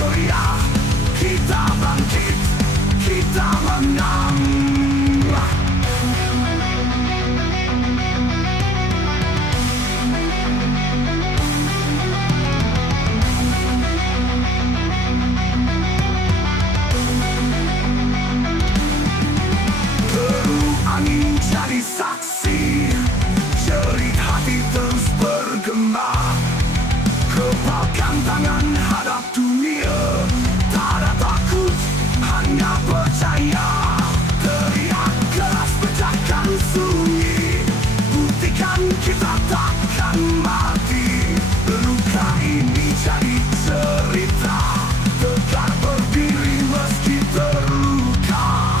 goyah, kita bangkit, kita menang. Angin jadi saksi, jerit hati terus bergema. Kepalkan tangan hadap dunia, tak ada takut, hanya percaya. Teriak keras pecahkan sunyi, buktikan kita takkan mati. Luka ini jadi cerita, tegak berdiri meski terluka.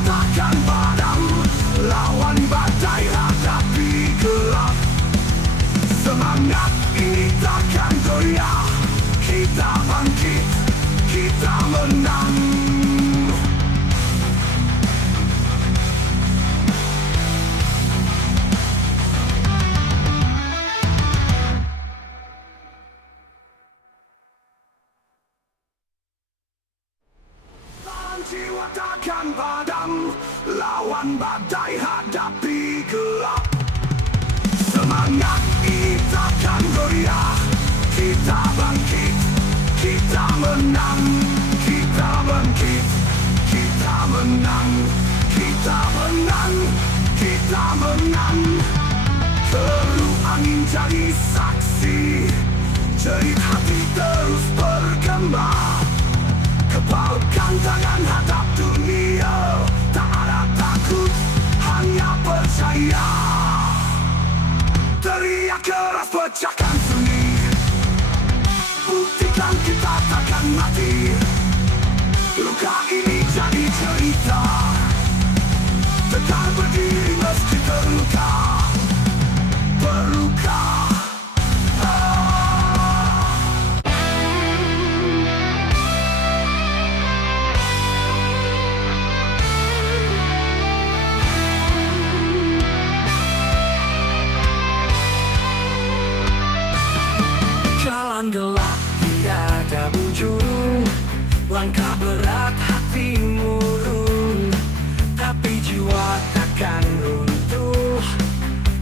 Takkan padam, lawan badai hadapi gelap. Semangat ini takkan goyah, kita bangkit, kita menang. Jiwa takkan padam, lawan badai hadapi gelap. Semangat ini takkan goyah, kita bangkit, kita menang. Kita bangkit, kita menang. Kita menang, kita menang. Teruh angin jadi saksi, jerit hati terus bergema. Kepalkan tangan hadap dunia, tak ada takut, hanya percaya. Teriak keras pecahkan sunyi, buktikan kita takkan mati. Luka ini jadi cerita, tegak berdiri meski terluka. Berluka. Jalan gelap tiada ujung, langkah berat hati murung, tapi jiwa takkan runtuh.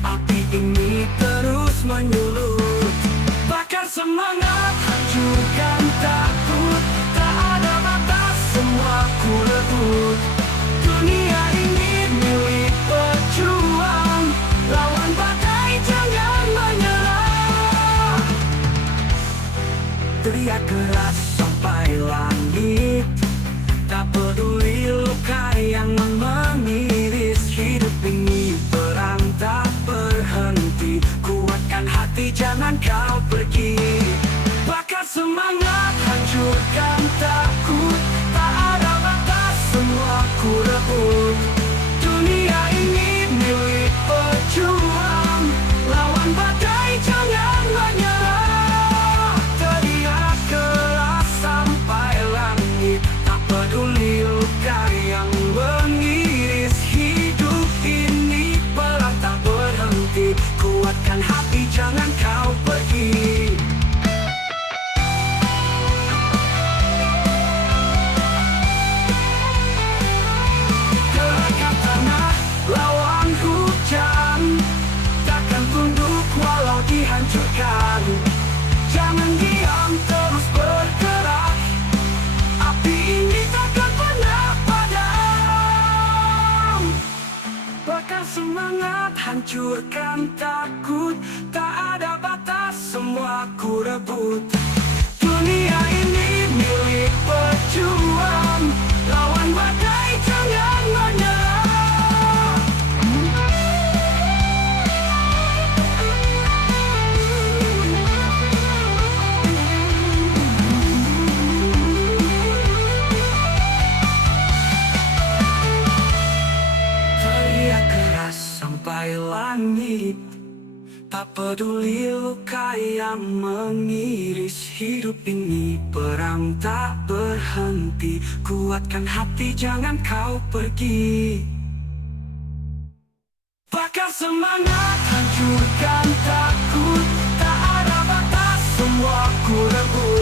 Api ini terus menyulut, bakar semangat, hancurkan takut. Tak ada batas, semua ku rebut. Dunia ini milik pejuang, lawan badai jangan menyerah. Teriak keras sampai langit, tak peduli luka yang mengiris. Hidup ini perang tak berhenti, kuatkan hati jangan kau pergi. Bakar semangat, hancurkan takut. Tak ada batas, semua ku rebut. Dunia ini milik pejuang, lawan badai jangan menyerah. Teriak keras sampai langit, tak peduli luka yang mengiris. Hidup ini perang tak berhenti, kuatkan hati jangan kau pergi. Tegakkan tanah lawan hujan, takkan tunduk walau dihancurkan. Jangan diam, terus bergerak. Api ini takkan pernah padam. Bakar semangat, hancurkan takut. Tak ada batas, semua ku rebut. Dunia ini milik pejuang, lawan badai jangan menyerah. Teriak keras sampai langit, tak peduli luka yang mengiris. Hidup ini perang tak berhenti, kuatkan hati jangan kau pergi. Bakar semangat, hancurkan takut. Tak ada batas, semua ku rebut.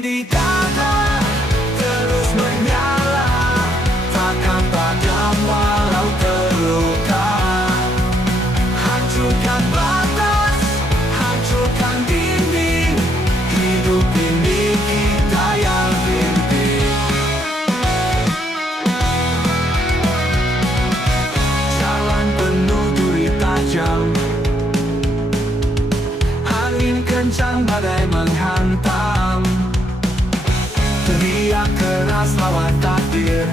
di dada terus menyala, takkan padam walau terluka. Hancurkan batas, hancurkan dinding, hidup ini kita yang pimpin. Jalan penuh duri tajam, angin kencang badai menghantam, teriak keras lawan takdir,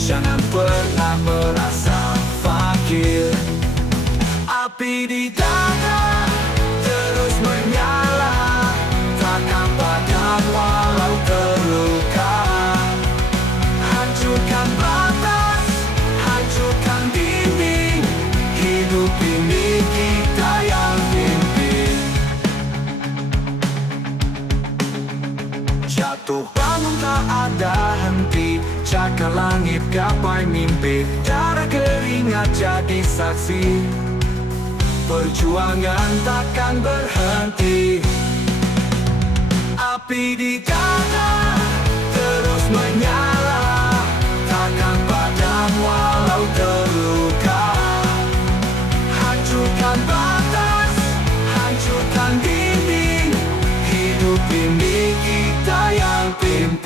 jangan pernah merasa fakir. Api di dada terus menyala, takkan padam walau terluka. Hancurkan batas, hancurkan dinding, hidup ini kita yang pimpin. Jatuh bangun tak ada henti, cakar langit gapai mimpi, darah keringat jadi saksi, perjuangan takkan berhenti. Api di dada terus menyala, takkan padam walau terluka. Hancurkan batas, hancurkan dinding, hidup ini kita yang pimpin.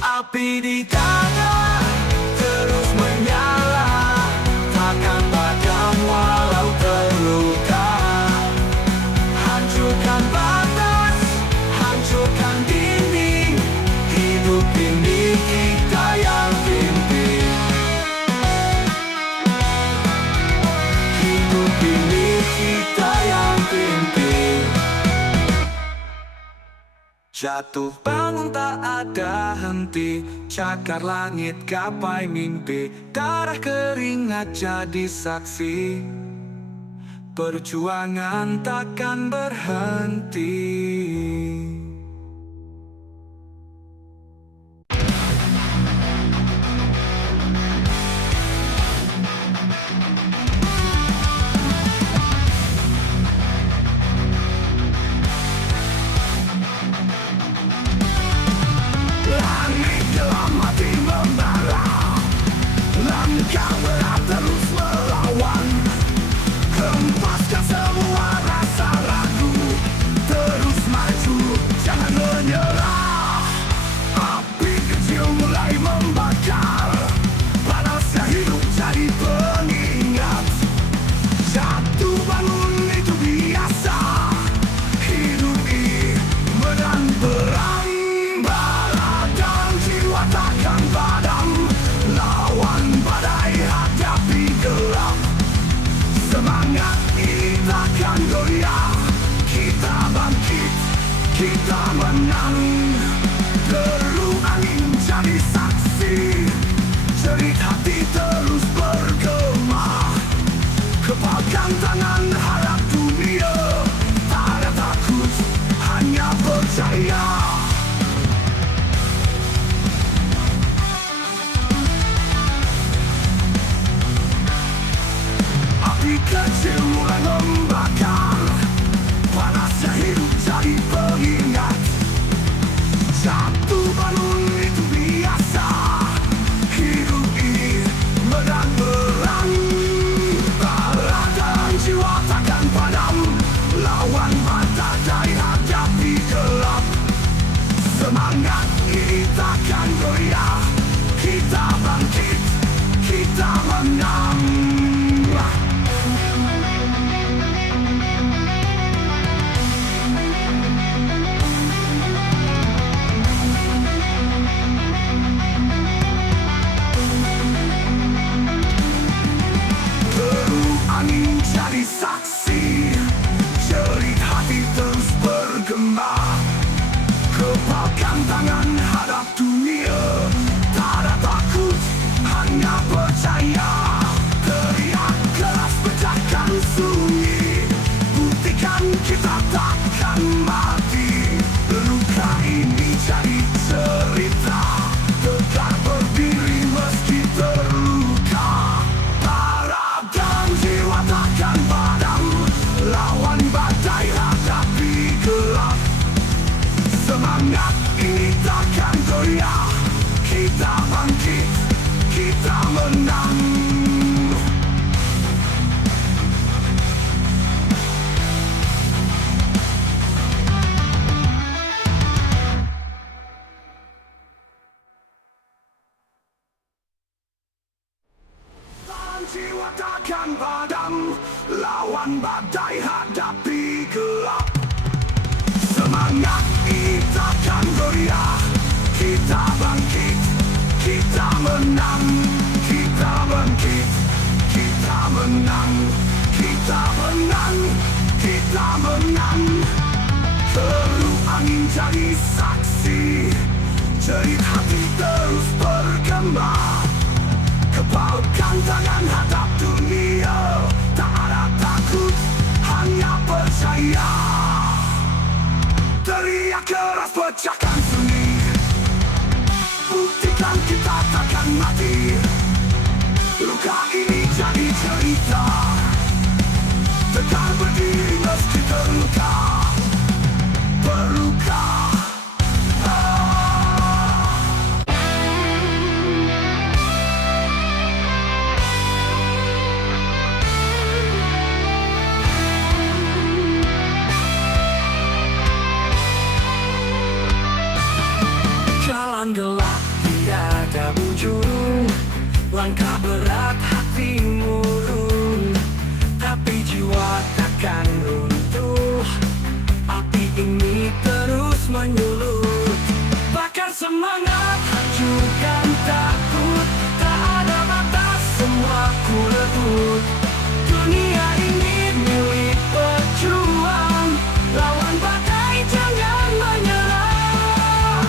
Api di dada terus menyala, takkan padam walau terluka. Hancurkan batas, hancurkan dinding, hidup ini kita yang pimpin. Hidup ini kita yang pimpin. Jatuh bangun tak ada henti, cakar langit gapai mimpi, darah keringat jadi saksi, perjuangan takkan berhenti. Langit dalam hati membara, langkah berat terus melawan. Hempaskan semua rasa ragu, terus maju, jangan menyerah. Api kecil mulai membakar, panasnya hidup jadi pengingat. Jatuh bangun itu biasa, hidup ini medan perang. Takkan padam, lawan badai hadapi gelap. Semangat ini takkan goyah, kita bangkit, kita menang. Deru angin jadi saksi, jerit hati terus bergema. Kepalkan tangan harap dunia, tak ada takut, hanya percaya. Api kecil mulai membakar, panasnya hidup jadi pengingat. Jatuh bangun itu biasa, hidup ini medan perang. Darah dan jiwa takkan padam, lawan badai hadapi gelap. Semangat ini takkan goyah, kita bangkit, kita menang. Kepalkan tangan hadap dunia, kita bangkit, kita menang. Jiwa takkan padam, lawan badai hadapi gelap. Semangat kita kan goyah, kita bangkit, kita menang. Kita bangkit, kita menang, kita menang, kita menang. Perlu angin jadi saksi, jerit hati terus bergema. Kepalkan tangan hadap dunia, tak ada takut, hanya percaya. Teriak keras pecahkan sunyi, buktikan kita takkan mati. Luka ini jadi cerita, tetap berdiri meski terluka. Berluka. Jalan gelap tiada ujung, langkah berat hati murung, tapi jiwa takkan runtuh. Api ini terus menyulut, bakar semangat, hancurkan takut. Tak ada batas, semua ku rebut. Dunia ini milik pejuang, lawan badai jangan menyerah.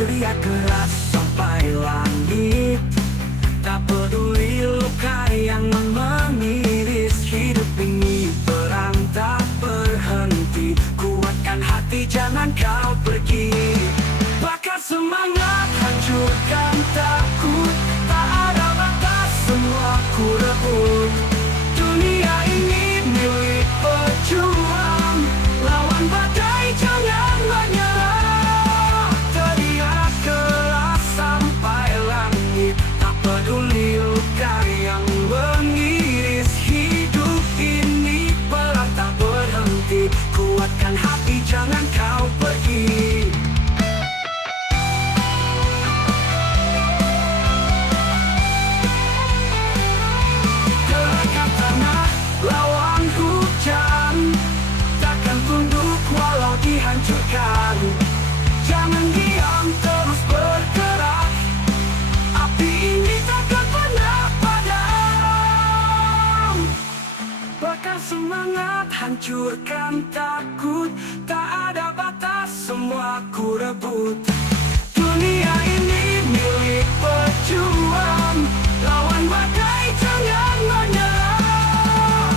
Teriak keras sampai langit, tak peduli luka yang mengiris. Hidup ini perang tak berhenti, kuatkan hati jangan kau pergi. Bakar semangat, hancurkan takut. Tak ada batas, semua ku rebut. Dunia ini milik pejuang, lawan badai jangan menyerah. Teriak keras sampai langit, tak peduli luka yang mengiris. Hidup ini perang tak berhenti, kuatkan hati jangan kau pergi. Gerakan tanah lawan hujan, takkan tunduk walau dihancurkan. Jangan diam, terus bergerak, api ini takkan pernah padam. Bakar semangat, hancurkan takut. Tak ada batas, semua ku rebut. Dunia ini milik pejuang, lawan badai jangan menyerah.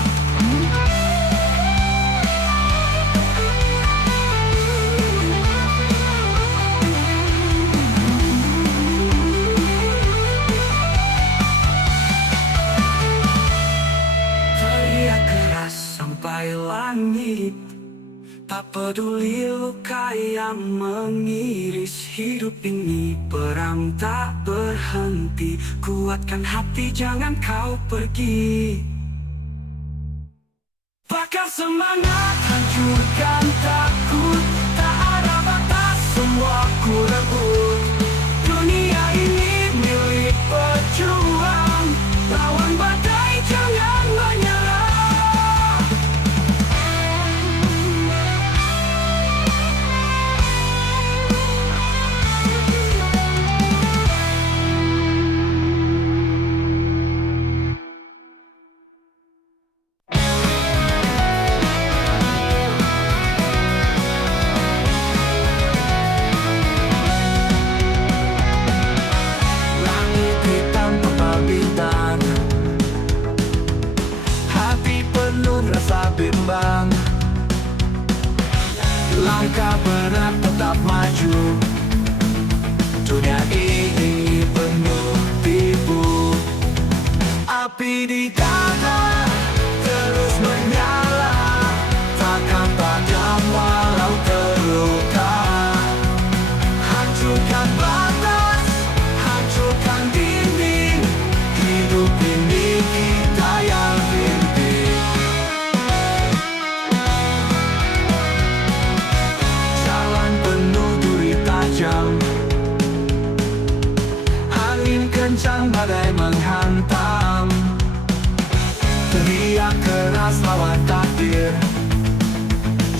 Teriak keras sampai langit, tak peduli luka yang mengiris. Hidup ini perang tak berhenti, kuatkan hati jangan kau pergi. Bakar semangat, hancurkan takut. Tak ada batas, semua ku rebut. Dunia ini milik pejuang, lawan badai jangan menyerah. Langit hitam tebal bintang, hati penuh rasa bimbang. Langkah berat tetap maju, dunia ini penuh tipu. Api di dada terus menyala, takkan padam walau terluka. Hancurkan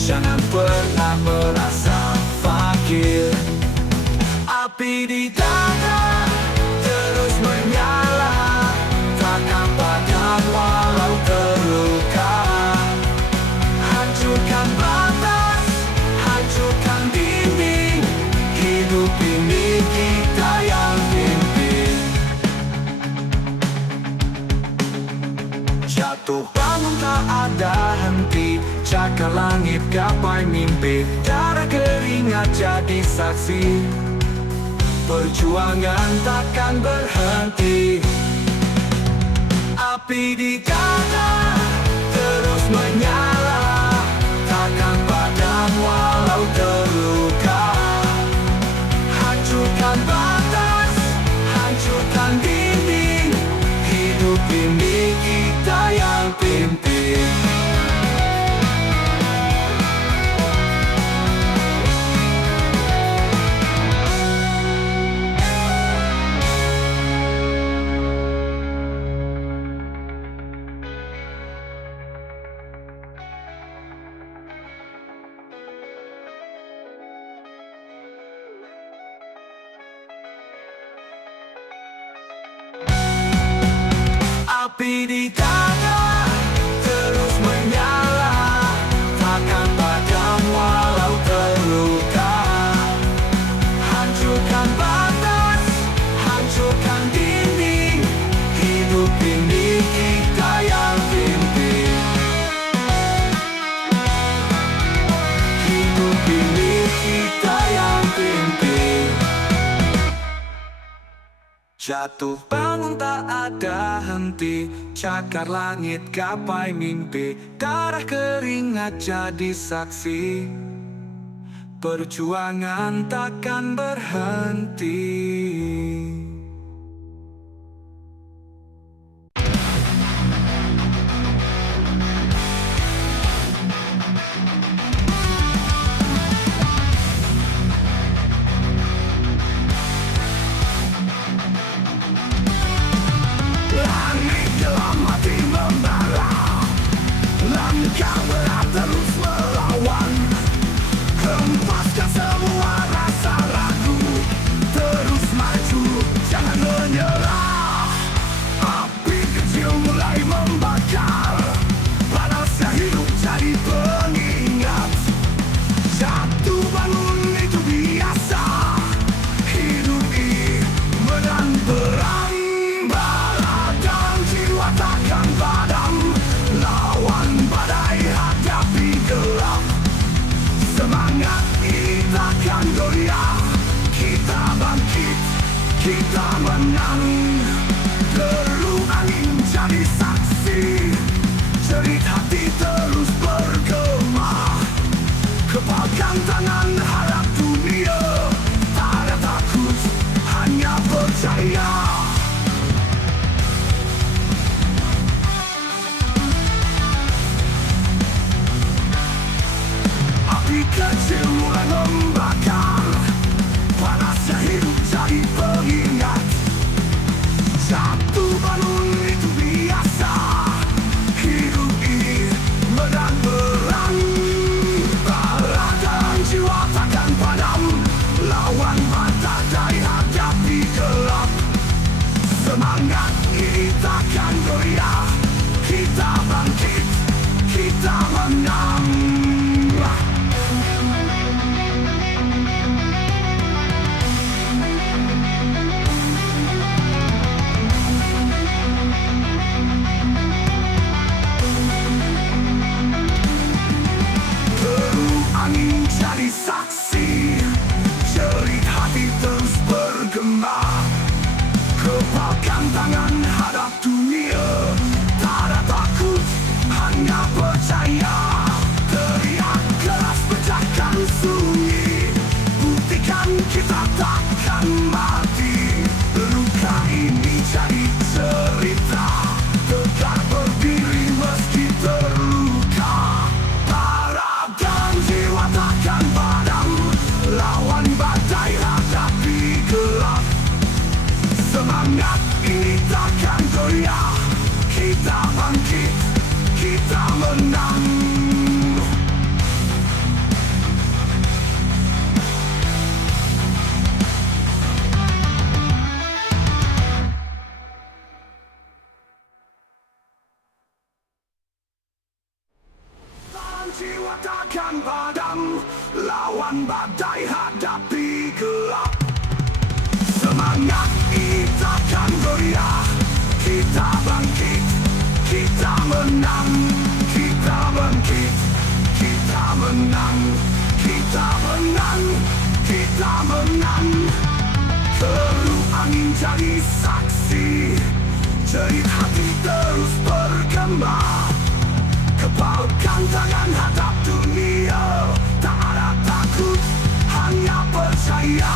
Jangan pernah merasa fakir. Api di dada terus menyala, takkan padam walau terluka. Hancurkan batas, hancurkan dinding, hidup ini kita yang pimpin. Jatuh bangun tak ada henti, cakar langit gapai mimpi, darah keringat jadi saksi. Perjuangan takkan berhenti. Api di dada terus menyala, takkan padam walau terluka. Hancurkan batas, hancurkan dinding, hidup ini kita yang pimpin. Api di dada terus menyala, takkan padam walau terluka. Hancurkan batas, hancurkan dinding, hidup ini kita yang pimpin. Hidup ini kita yang pimpin. Jatuh bangun tak ada henti, cakar langit gapai mimpi, darah keringat jadi saksi. Perjuangan takkan berhenti. Langit dalam hati membara, langkah berat terus melawan. Hempaskan semua rasa ragu, terus maju, jangan menyerah. Api kecil mulai membakar, panasnya hidup jadi pengingat. Jatuh bangun itu biasa, hidup ini medan perang. Takkan padam, lawan badai hadapi gelap. Semangat ini takkan goyah, kita bangkit, kita menang. Deru angin jadi saksi, jerit hati terus bergema. Kepalkan tangan harap dunia, tak ada takut, hanya percaya. Api kecil mulai membakar, panasnya hidup jadi pengingat. Jatuh bangun itu biasa, hidup ini medan perang. Bara dan jiwa takkan padam, lawan badai hadapi gelap. Semangat ini takkan goyah, kita bangkit, kita menang. Angin jadi saksi, jerit hati terus bergema. Kepalkan tangan hadap dunia, tak ada takut, hanya percaya. takkan padam, lawan badai hadapi gelap. Semangat kita kan goyah, kita bangkit, kita menang, kita bangkit, kita menang, kita menang, kita menang. Terup angin jadi saksi, jerit hati terus bergema. Kepalkan tangan hadap dunia, tak ada takut, hanya percaya.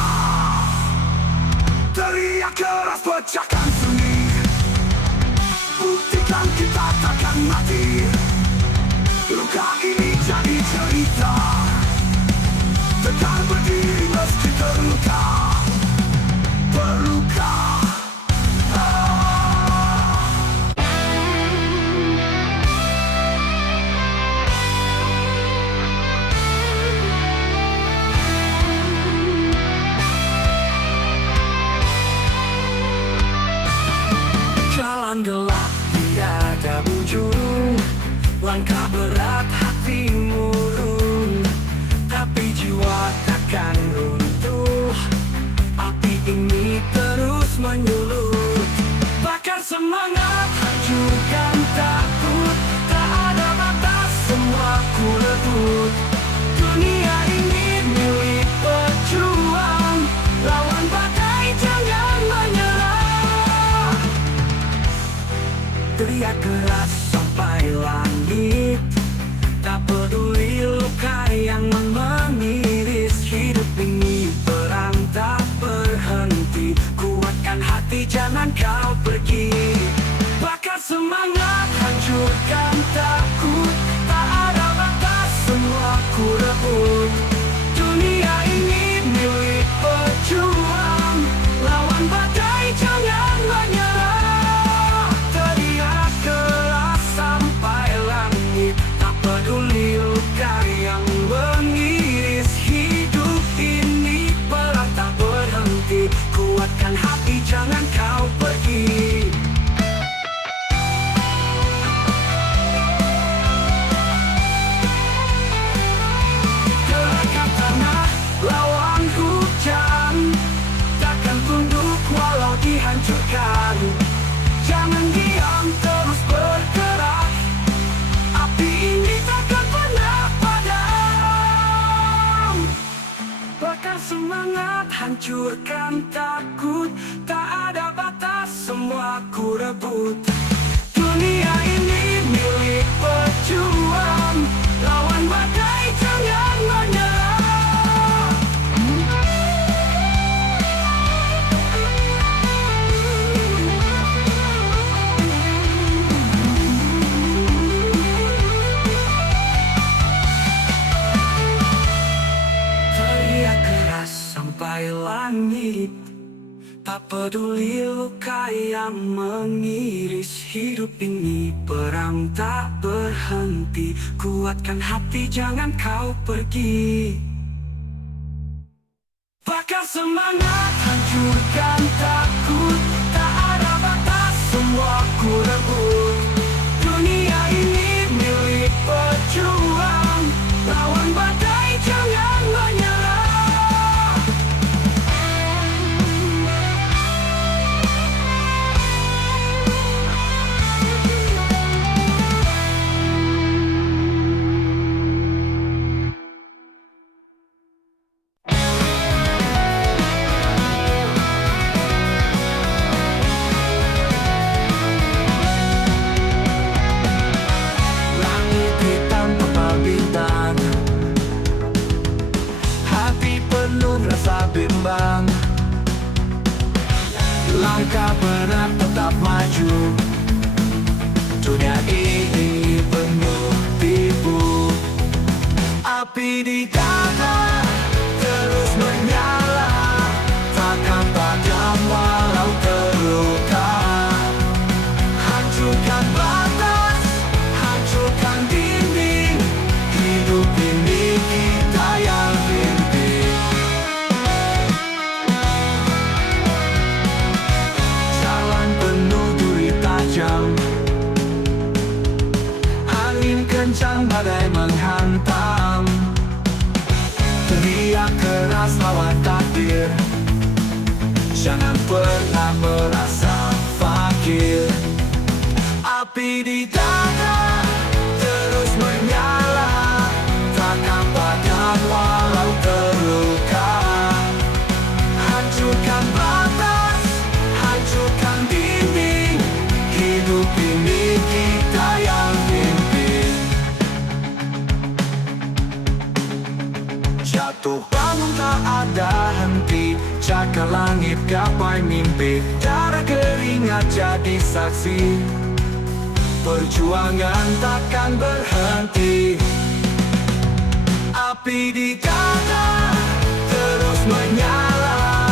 Teriak keras pecahkan sunyi, buktikan kita takkan mati. Luka ini jadi cerita, tegar berdiri meski terluka, berluka. Jalan gelap tiada ujung, langkah berat hati murung, tapi jiwa takkan runtuh. Api ini terus menyulut, bakar semangat, hancurkan takut. Tak ada batas, semua ku rebut. Dunia ini milik pejuang, lawan badai jangan menyerah. Teriak keras sampai langit, tak peduli luka yang mengiris. Hidup ini perang tak berhenti, kuatkan hati jangan kau pergi. Bakar semangat, hancurkan takut. Tak ada batas, semua ku rebut. Dunia ini milik pejuang, lawan badai jangan menyerah. Teriak keras sampai langit, tak peduli luka yang mengiris. Hidup ini perang tak berhenti, kuatkan hati jangan kau pergi. Gerakkan tanah, lawan hujan, takkan tunduk walau dihancurkan. Jangan diam, terus bergerak, api ini takkan pernah padam. Bakar semangat, hancurkan takut. Tak ada batas, semua ku rebut. Dunia ini milik pejuang, lawan badai jangan menyerah. Teriak keras sampai langit, tak peduli luka yang mengiris. Hidup ini perang tak berhenti, kuatkan hati jangan kau pergi. Bakar semangat, hancurkan takut. Tak ada batas, semua ku rebut. Dunia ini milik pejuang, lawan badai jangan menyerah. Langit hitam tebal bintang, hati penuh rasa bimbang. Langkah berat tetap maju, dunia ini penuh tipu. Api di dada terus menyala, takkan padam walau terluka. Hancurkan batas, hancurkan dinding, hidup ini kita yang pimpin. Jalan penuh duri tajam, angin kencang badai menghantam. ikhlas lawan takdir. Jangan pernah merasa fakir. Api di dada terus menyala, takkan padam walau terluka. Hancurkan batas, hancurkan dinding, hidup ini kita yang pimpin. Jatuh bangun tak ada henti, cakar langit gapai mimpi. Darah keringat jadi saksi, perjuangan takkan berhenti. Api di dada terus menyala,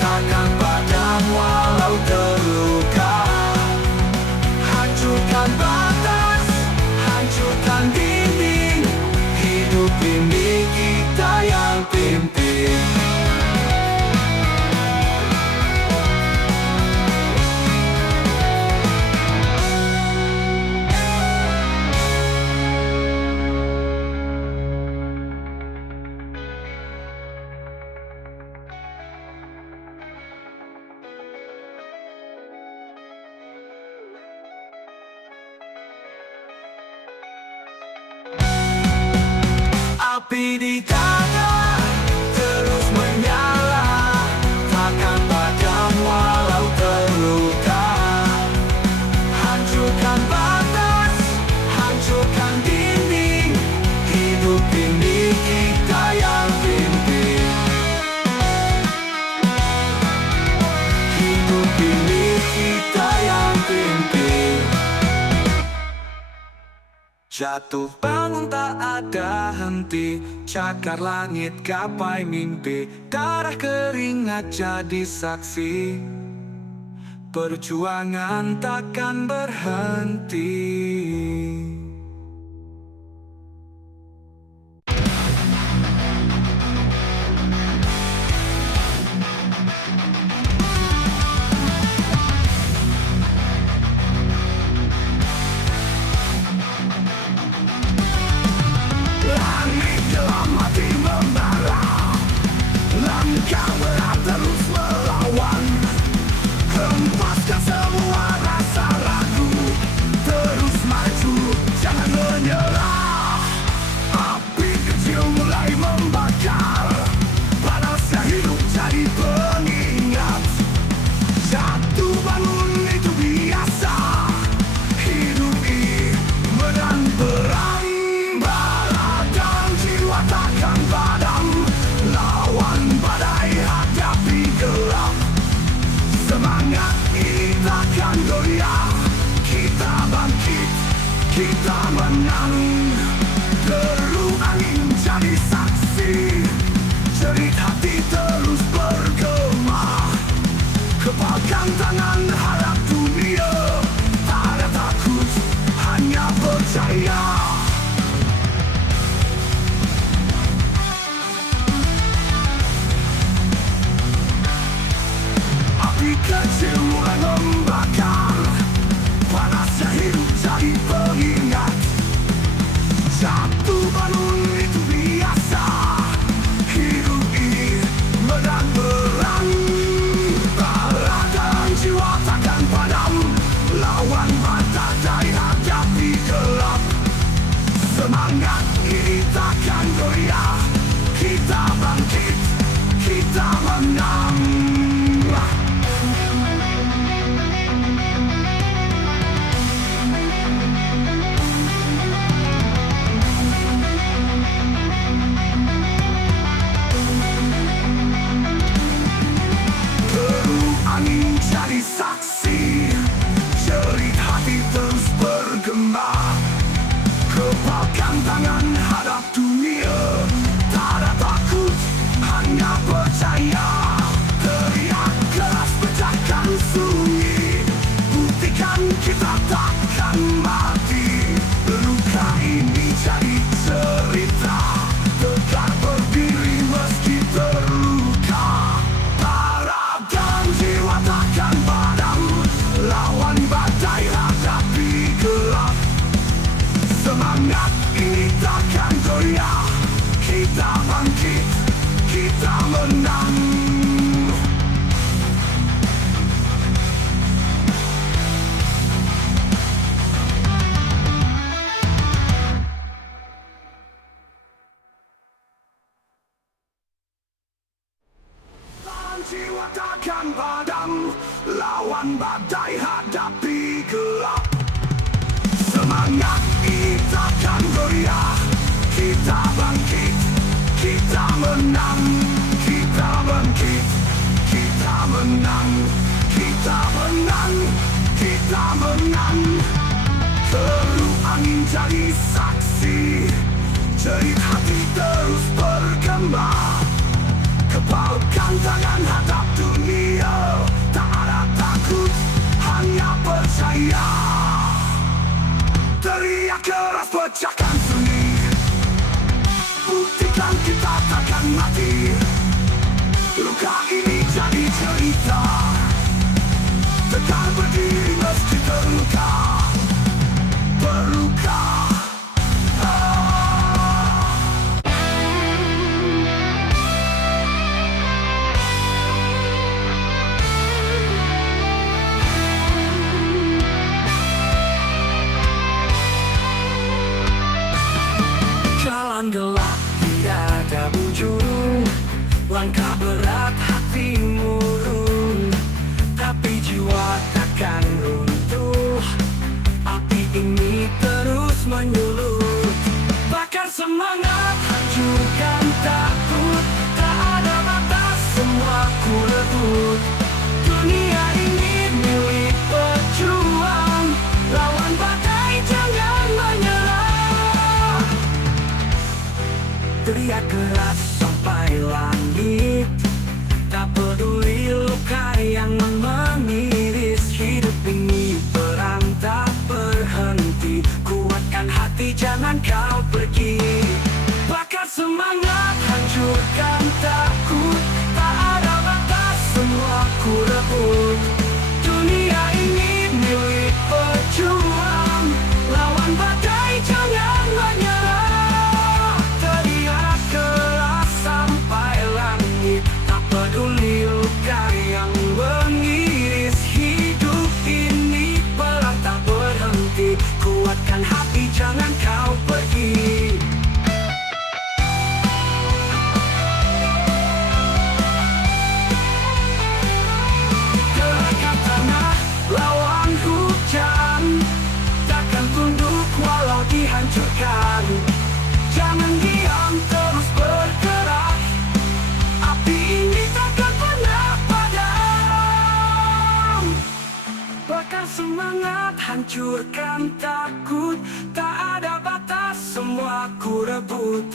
takkan padam walau terluka. Hancurkan batas, hancurkan dinding, hidup ini kita yang pimpin. Api di dada terus menyala, takkan padam walau terluka. Hancurkan batas, hancurkan dinding, hidup ini kita yang pimpin. Hidup ini kita yang pimpin. Jatuh bangun tak ada henti, cakar langit gapai mimpi. Darah keringat jadi saksi, perjuangan takkan berhenti. Langit dalam hati membara, langkah berat terus melawan. Hempaskan semua rasa ragu, terus maju, jangan menyerah. Api kecil mulai membakar, panasnya hidup jadi pengingat. Jatuh bangun itu biasa, hidup ini menang perang. Takkan padam, lawan badai, hadapi gelap. Semangat ini takkan goyah, kita bangkit, kita menang. Deru angin jadi saksi, jerit hati terus bergema. Kepalkan tangan harap dunia, tak ada takut, hanya percaya. Api kecil mulai membakar, panasnya hidup jadi pengingat. Jatuh bangun itu biasa, hidup ini menang perang. Baladang jiwa takkan padam, lawan badai, hadapi gelap. Semangat ini takkan goyah, kita bangkit, kita menang. Angin jadi saksi, jerit hati terus bergema. Kepalkan tangan hadap dunia, tak ada takut, hanya percaya. Teriak keras pecahkan sunyi, buktikan kita takkan mati. Luka ini jadi cerita, tegak berdiri meski terluka. Jiwa takkan padam, lawan badai, hadapi gelap. Semangat ini takkan takkan padam, lawan badai hadapi gelap. Semangat kita akan goyah, kita bangkit, kita menang, kita bangkit, kita menang, kita menang, kita menang. Terup angin jadi saksi, jerit hati terus bergema. Kepalkan tangan hadap dunia, tak ada takut, hanya percaya. Teriak keras pecahkan sunyi, buktikan kita takkan mati. Luka ini jadi cerita, tegar berdiri meski terluka, berluka. Jalan gelap tiada ujung, langkah berat hati murung, tapi jiwa takkan runtuh. Api ini terus menyulut, bakar semangat, hancurkan takut. Tak ada batas, semua ku rebut. Dunia ini milik pejuang, lawan badai jangan menyerah. Teriak keras sampai langit, tak peduli luka yang mengiris. Hidup ini perang tak berhenti, kuatkan hati jangan kau pergi. Bakar semangat, hancurkan takut. Tak ada batas, semua ku rebut. Dunia ini milik pejuang, lawan badai jangan menyerah. Teriak keras sampai langit, tak peduli luka yang mengiris. Hidup ini perang tak berhenti, kuatkan hati jangan kau pergi. Gerakkan tanah, lawan hujan, takkan tunduk walau dihancurkan. Jangan diam, terus bergerak, api ini takkan pernah padam. Bakar semangat, hancurkan takut. Tak ada batas, semua ku rebut.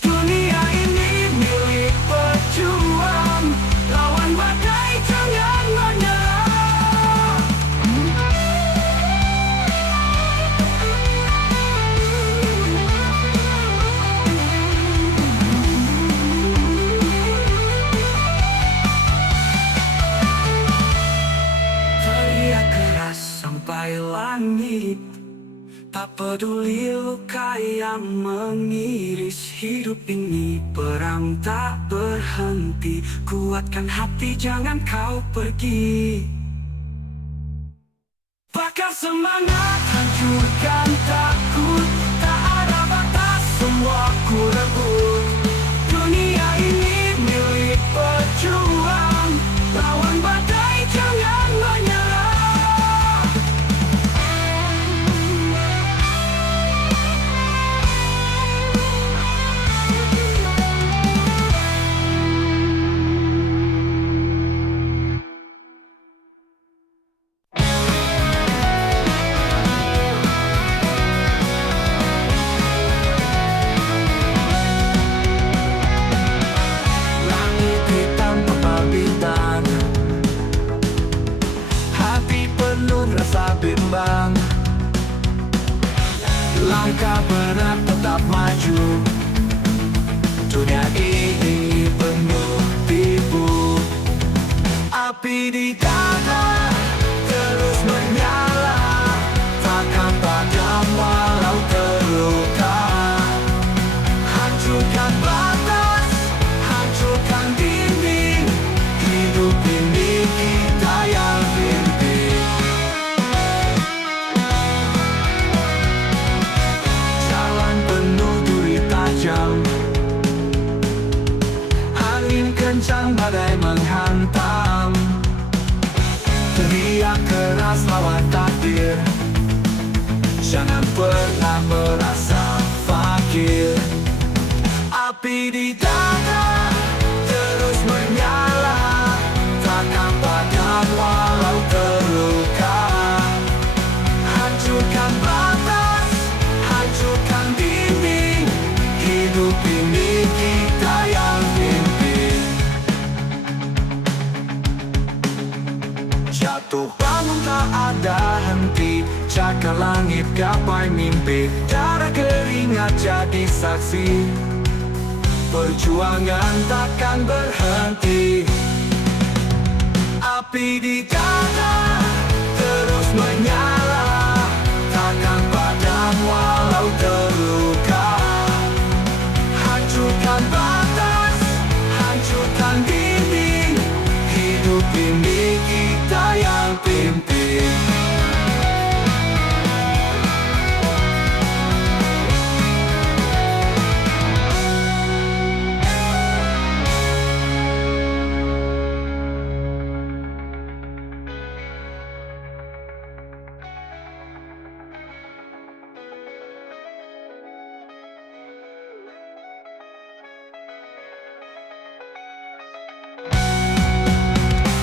Dunia ini milik pejuang, lawan badai jangan menyerah. Teriak keras sampai langit, tak peduli luka yang mengiris. Hidup ini perang tak berhenti, kuatkan hati jangan kau pergi. Bakar semangat, hancurkan takut. Tak ada batas, semua ku rebut. Dunia ini milik pejuang, lawan badai jangan menyerah. Langit hitam pepal bintang, hati penuh rasa bimbang. Langkah berat tetap maju, dunia ini penuh tipu. Api di dada terus menyala, takkan padam walau terluka. Hancurkan batas, hancurkan dinding, hidup ini kita yang pimpin. Jalan penuh duri tajam, angin kencang badai menghantam. Jangan pernah merasa fakir. Api di dada terus menyala, takkan padam walau terluka. Hancurkan batas, hancurkan dinding, hidup ini kita yang pimpin. Jatuh bangun tak ada henti, cakar langit gapai mimpi. Darah keringat jadi saksi, perjuangan takkan berhenti. Api di dada terus menyala, takkan padam walau terluka. Hancurkan batas, hancurkan dinding, hidup ini kita yang pimpin.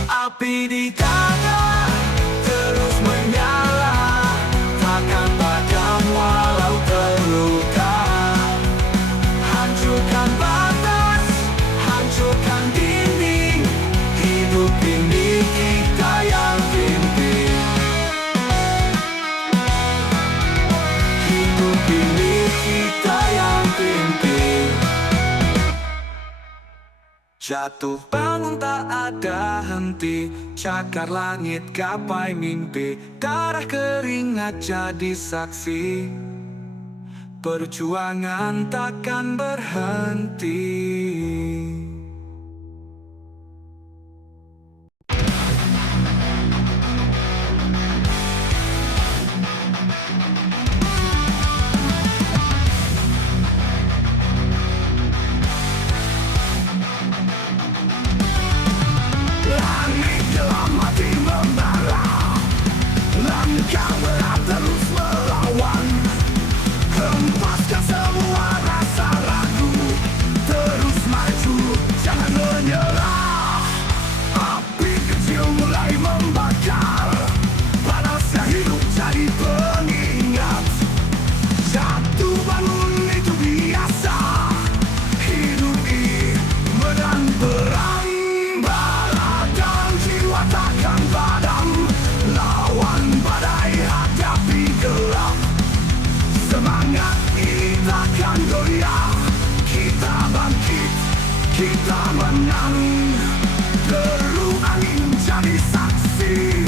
Api di dada terus menyala, takkan padam walau terluka. Hancurkan batas, hancurkan dinding, hidup ini kita yang pimpin. Hidup ini kita yang pimpin. Jatuh bangun tak ada henti, cakar langit gapai mimpi. Darah keringat jadi saksi, perjuangan takkan berhenti. Langit dalam hati membara, langkah berat terus melawan. Hempaskan semua rasa ragu, terus maju, jangan menyerah. Api kecil mulai membakar, panasnya hidup jadi pengingat. Jatuh bangun itu biasa, hidup ini menang perang. Takkan padam, lawan badai hadapi gelap. Semangat ini takkan goyah, kita bangkit, kita menang. Deru angin jadi saksi,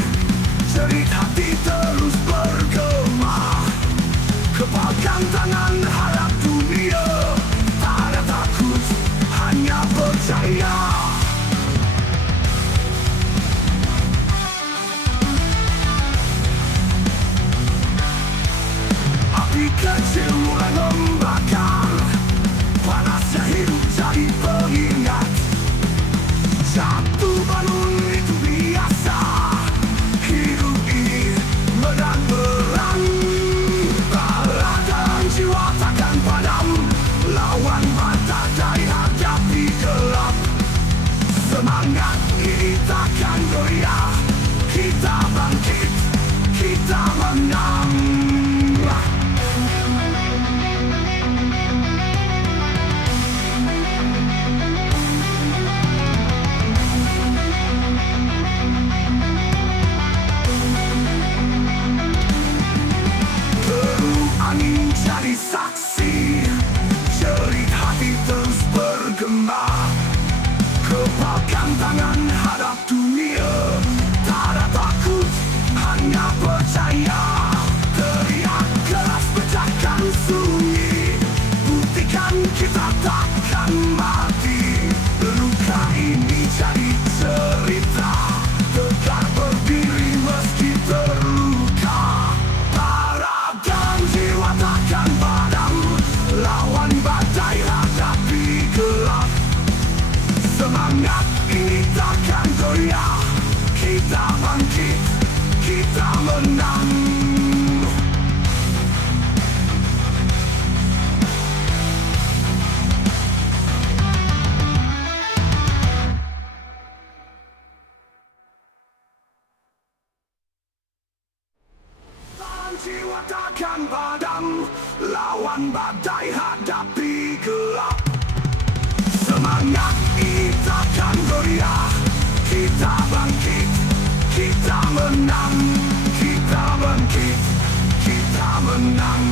jerit hati terus bergema. Kepalkan tangan harap dunia, tak ada takut, hanya percaya. Api kecil mulai membakar, panasnya hidup jadi pengingat. Jatuh bangun itu biasa, hidup ini menang perang. Darah jiwa takkan padam, lawan badai hadapi gelap. Semangat ini takkan goyah, kita bangkit, kita menang. Angin jadi saksi, jerit hati terus bergema. Kepalkan tangan hadap dunia, tak ada takut, hanya percaya. Teriak keras pecahkan sunyi, buktikan kita takkan mati. Luka ini jadi cerita, tegak berdiri meski terluka. Takkan padam, lawan badai hadapi gelap. Semangat ini takkan goyah, kita bangkit, kita menang. semangat kita kan goyah. Kita bangkit, kita menang. Kita bangkit, kita menang.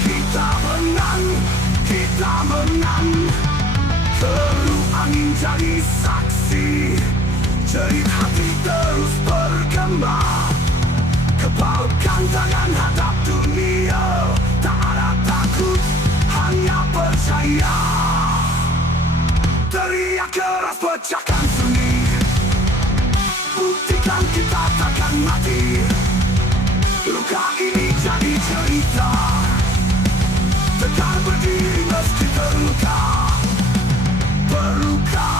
Kita menang, kita menang. Teruh angin jadi saksi, jerit hati terus bergema. Kepalkan tangan hadap dunia, tak ada takut, hanya percaya. Teriak keras pecahkan sunyi, buktikan kita takkan mati. Luka ini jadi cerita, tegar berdiri meski terluka. Berluka.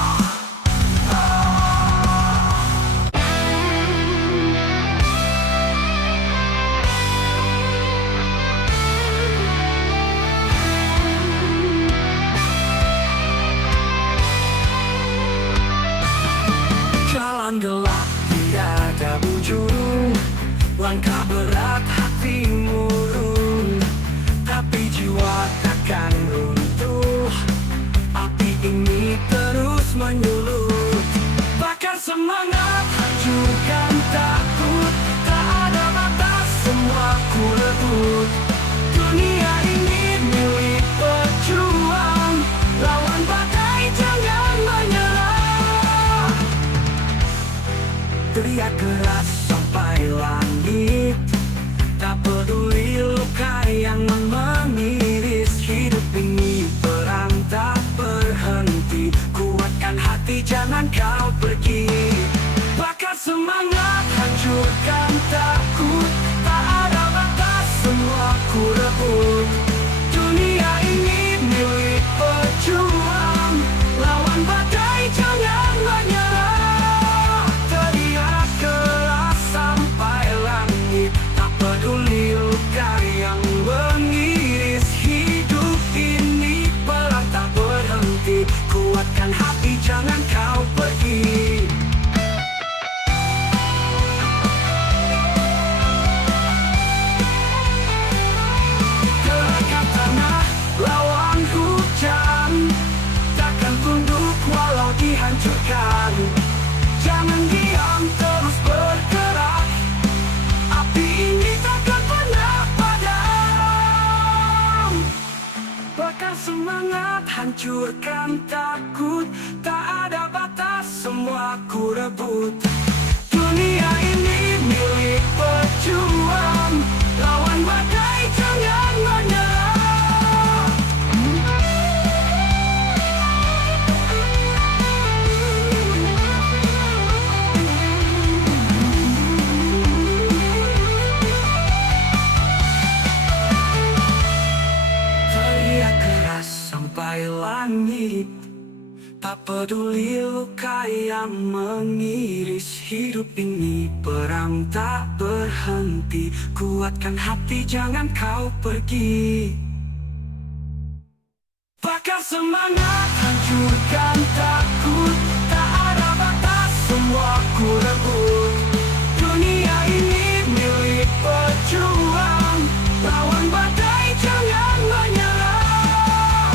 Jalan gelap tiada ujung, langkah berat hati murung, tapi jiwa takkan runtuh. Api ini terus menyulut, bakar semangat, hancurkan takut. Tak ada batas, semua ku rebut. Dunia ini milik pejuang, lawan badai jangan menyerah. Teriak keras sampai langit, tak peduli luka yang mengiris. Hidup ini perang tak berhenti, kuatkan hati jangan kau pergi. Bakar semangat, hancurkan takut. Tak ada batas, semua ku rebut. Dunia ini milik pejuang, lawan badai jangan menyerah. Teriak keras sampai langit, tak peduli luka yang mengiris. Hidup ini perang tak berhenti, kuatkan hati jangan kau pergi. Gerakan tanah lawan hujan, takkan tunduk walau dihancurkan. Jangan diam, terus bergerak. Api ini takkan pernah padam. Bakar semangat, hancurkan takut. Tak ada batas, semua ku rebut. Dunia ini milik pejuang, lawan badai jangan menyerah. Teriak keras sampai langit, tak peduli luka yang mengiris. Hidup ini perang tak berhenti, kuatkan hati jangan kau pergi. Bakar semangat, hancurkan takut. Tak ada batas, semua ku rebut. Dunia ini milik pejuang, lawan badai jangan menyerah.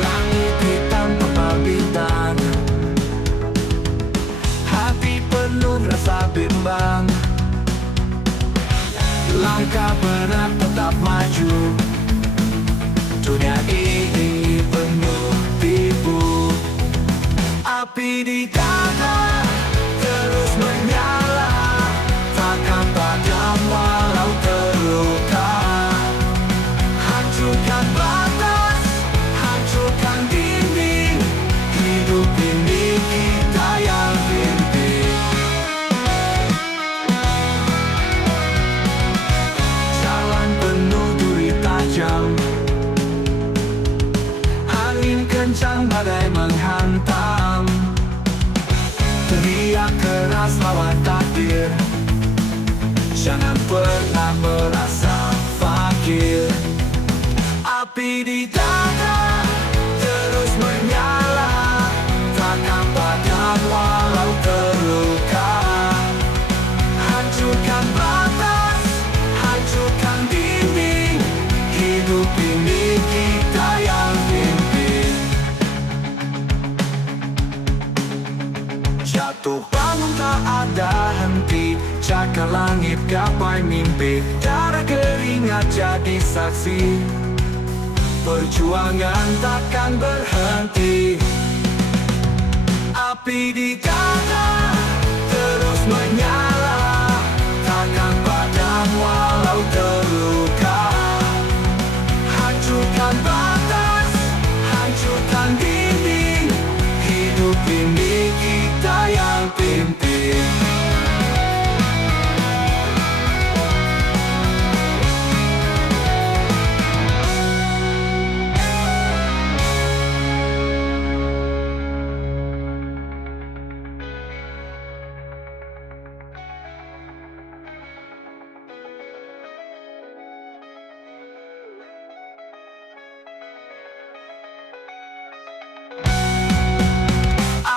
Langit hitam tebal bintang, hati penuh rasa bimbang. Langkah berat tetap maju, dunia ini penuh tipu. Api di dada terus menyala, takkan padam walau terluka. Hancurkan batas, hancurkan dinding. Hidup ini kita yang pimpin. Jalan penuh duri tajam, angin kencang badai menghantam. Jangan pernah merasa fakir. Api di dada terus menyala, takkan padam walau terluka. Hancurkan batas, hancurkan dinding, hidup ini kita yang pimpin. Jatuh bangun tak ada henti, cakar langit gapai mimpi, darah keringat jadi saksi. Perjuangan takkan berhenti. Api di dada terus menyala, takkan padam walau terluka. Hancurkan batas, hancurkan dinding, hidup ini kita yang pimpin.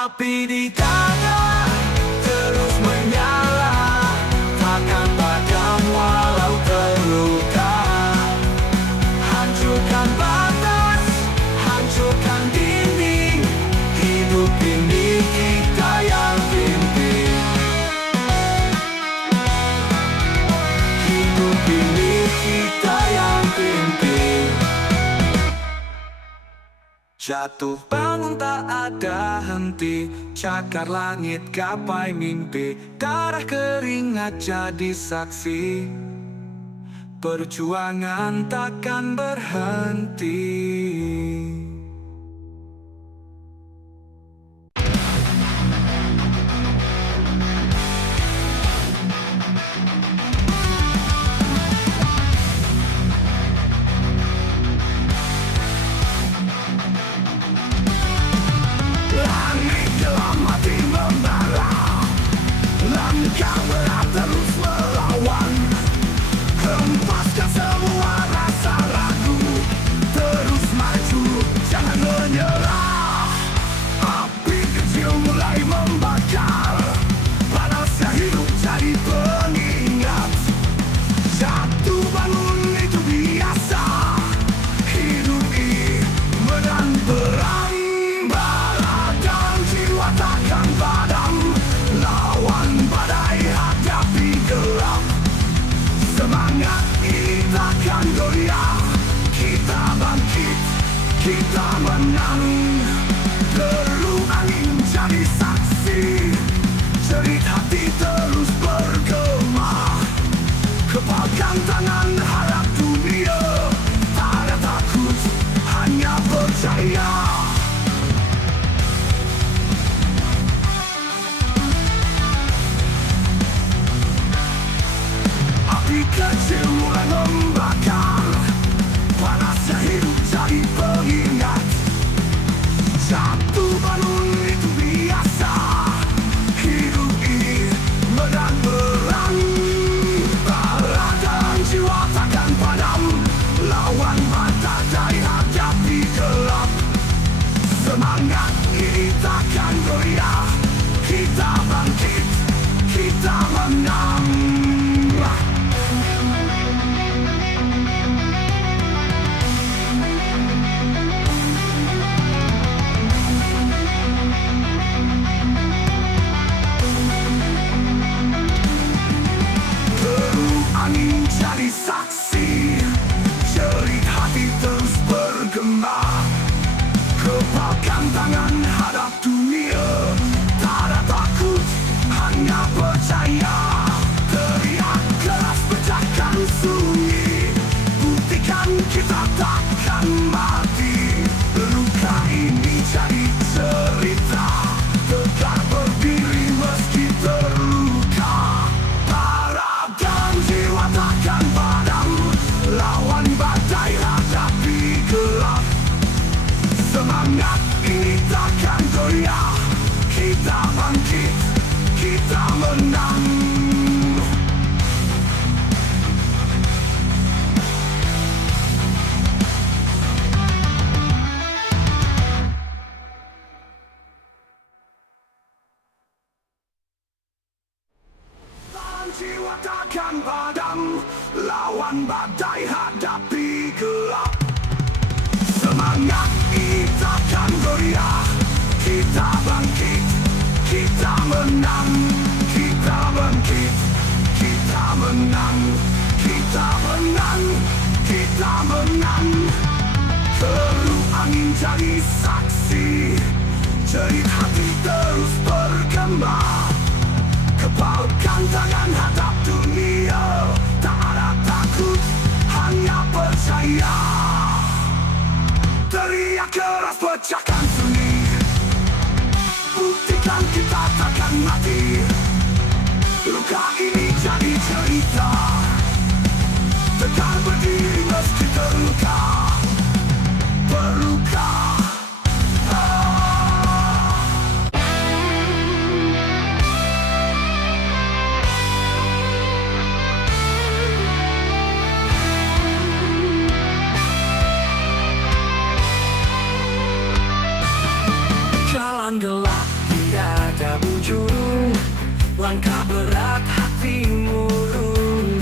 Api di dada terus menyala, takkan padam walau terluka. Hancurkan batas, hancurkan dinding, hidup ini kita yang pimpin. Hidup ini kita yang pimpin. Jatuh bangun tak ada henti, cakar langit gapai mimpi, darah keringat jadi saksi. Perjuangan takkan berhenti. Langit dalam hati membara, langkah berat terus melawan. Hempaskan semua rasa ragu, terus maju, jangan menyerah. Api kecil mulai membakar, panasnya hidup jadi pengingat. Jatuh bangun itu biasa, hidup ini medan perang. Takkan padam, lawan badai hadapi gelap. Semangat ini takkan goyah, kita bangkit, kita menang. Deru angin jadi saksi, jerit hati terus bergema. Kepalkan tangan harap dunia, tak ada takut, hanya percaya. Kecil mulai membakar, panasnya hidup jadi pengingat. Jatuh bangun itu biasa, hidup ini medan perang. Bara dan jiwa takkan padam, lawan badai hadapi gelap. Semangat ini takkan goyah, kita bangkit, kita menang. Angin jadi saksi, jerit hati terus bergema. Kepalkan tangan hadap dunia, tak ada takut, hanya percaya. Teriak keras pecahkan sunyi, buktikan kita takkan mati. Luka ini jadi cerita, tegak berdiri meski terluka. Takkan padam, takkan padam. Lawan badai, hadapi gelap. Semangat kita akan goyah. Kita bangkit, kita menang. Kita bangkit, kita menang. Kita menang, kita menang. Terup angin jadi saksi, jerit hati terus bergema. Kepalkan tangan hadap dunia, tak ada takut, hanya percaya. Teriak keras pecahkan sunyi, buktikan kita takkan mati. Luka ini jadi cerita, tegar berdiri meski terluka. Berluka. Jalan gelap tiada ujung, langkah berat hati murung,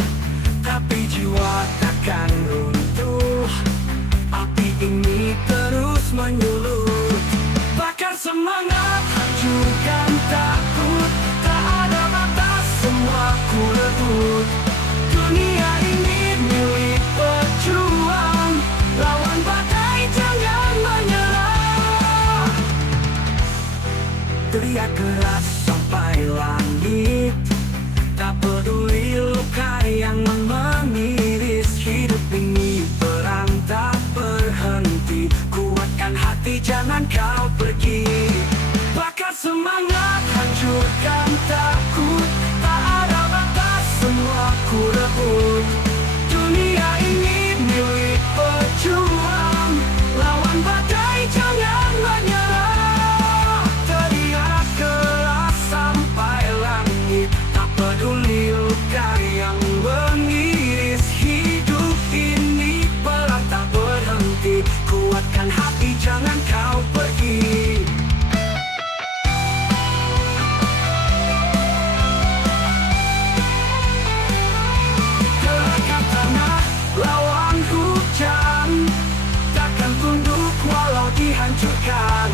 tapi jiwa takkan runtuh. Api ini terus menyulut, bakar semangat, hancurkan takut. Tak ada batas, semua ku rebut. Dunia ini milik pejuang, lawan badai jangan menyerah. Teriak keras sampai langit, tak peduli luka yang mengiris. Hidup ini perang tak berhenti, kuatkan hati jangan kau pergi. Bakar semangat, hancurkan takut. Tak ada batas, semua ku rebut. Dunia ini milik pejuang, lawan badai jangan menyerah. Teriak keras sampai langit, tak peduli luka yang mengiris. Hidup ini perang tak berhenti, kuatkan hati jangan kau pergi. Gerakkan tanah lawan hujan, takkan tunduk walau dihancurkan.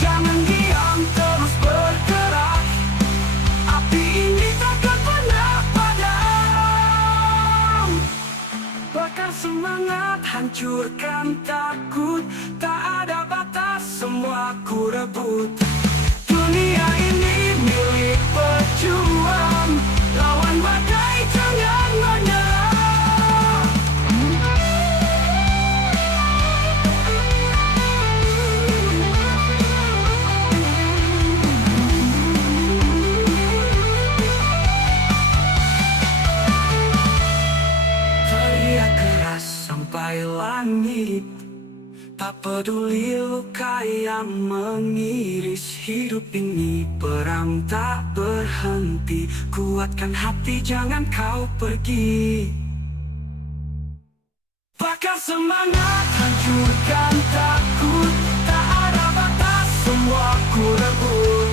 Jangan diam, terus bergerak. Api ini takkan pernah padam. Bakar semangat, hancurkan takut. Tak ada batas, semua ku rebut. Dunia ini milik pejuang, lawan badai jangan menyerah. Teriak keras sampai langit, tak peduli luka yang mengiris. Hidup ini perang tak berhenti, kuatkan hati jangan kau pergi. Bakar semangat, hancurkan takut. Tak ada batas, semua ku rebut.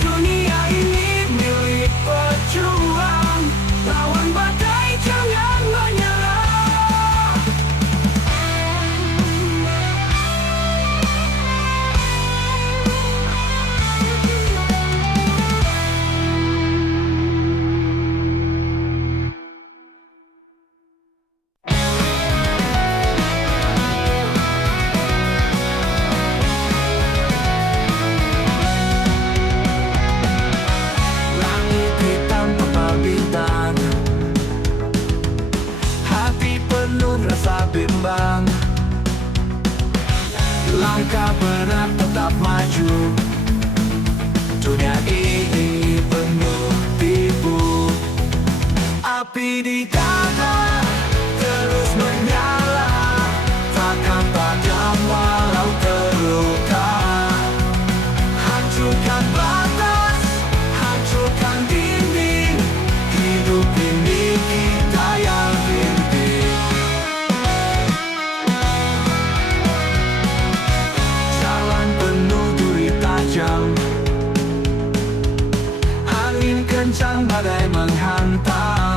Dunia ini milik pejuang, lawan badai jangan menyerah. Langit hitam tebal bintang, hati penuh rasa bimbang. Langkah berat tetap maju, dunia ini penuh tipu. Api di dada terus menyala, takkan padam walau terluka. Hancurkan batas, hancurkan dinding. Hidup ini kita yang pimpin. Jalan penuh duri tajam, angin kencang badai menghantam.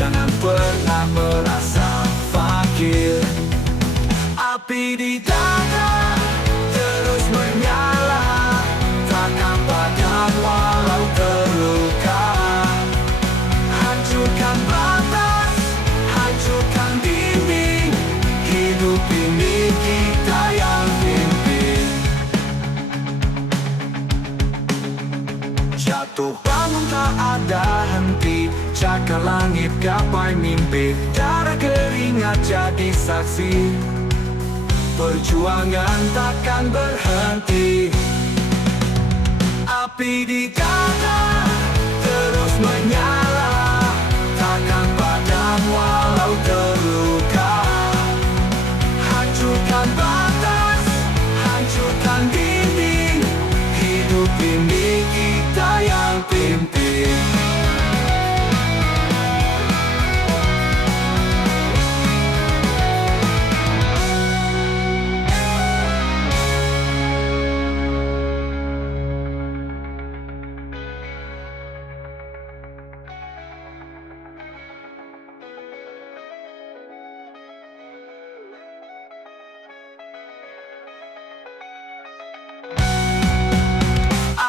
Jangan pernah merasa fakir. Api di dada terus menyala, takkan padam walau terluka. Hancurkan batas, hancurkan dinding, hidup ini kita yang pimpin. Jatuh bangun tak ada henti, cakar langit gapai mimpi, darah keringat jadi saksi. Perjuangan takkan berhenti. Api di dada terus menyala, takkan padam walau terluka. Hancurkan batas, hancurkan dinding, hidup ini kita yang pimpin.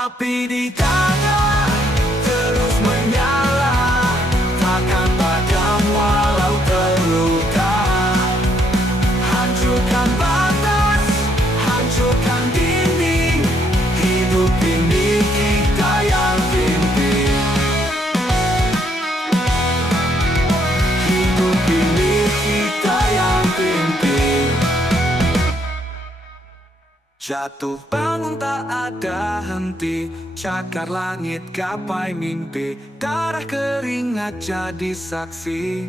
Api di dada terus menyala, takkan padam walau terluka. Hancurkan batas, hancurkan dinding, hidup ini kita yang pimpin. Hidup ini kita yang pimpin. Jatuh bangun tak ada henti, cakar langit gapai mimpi, darah keringat jadi saksi.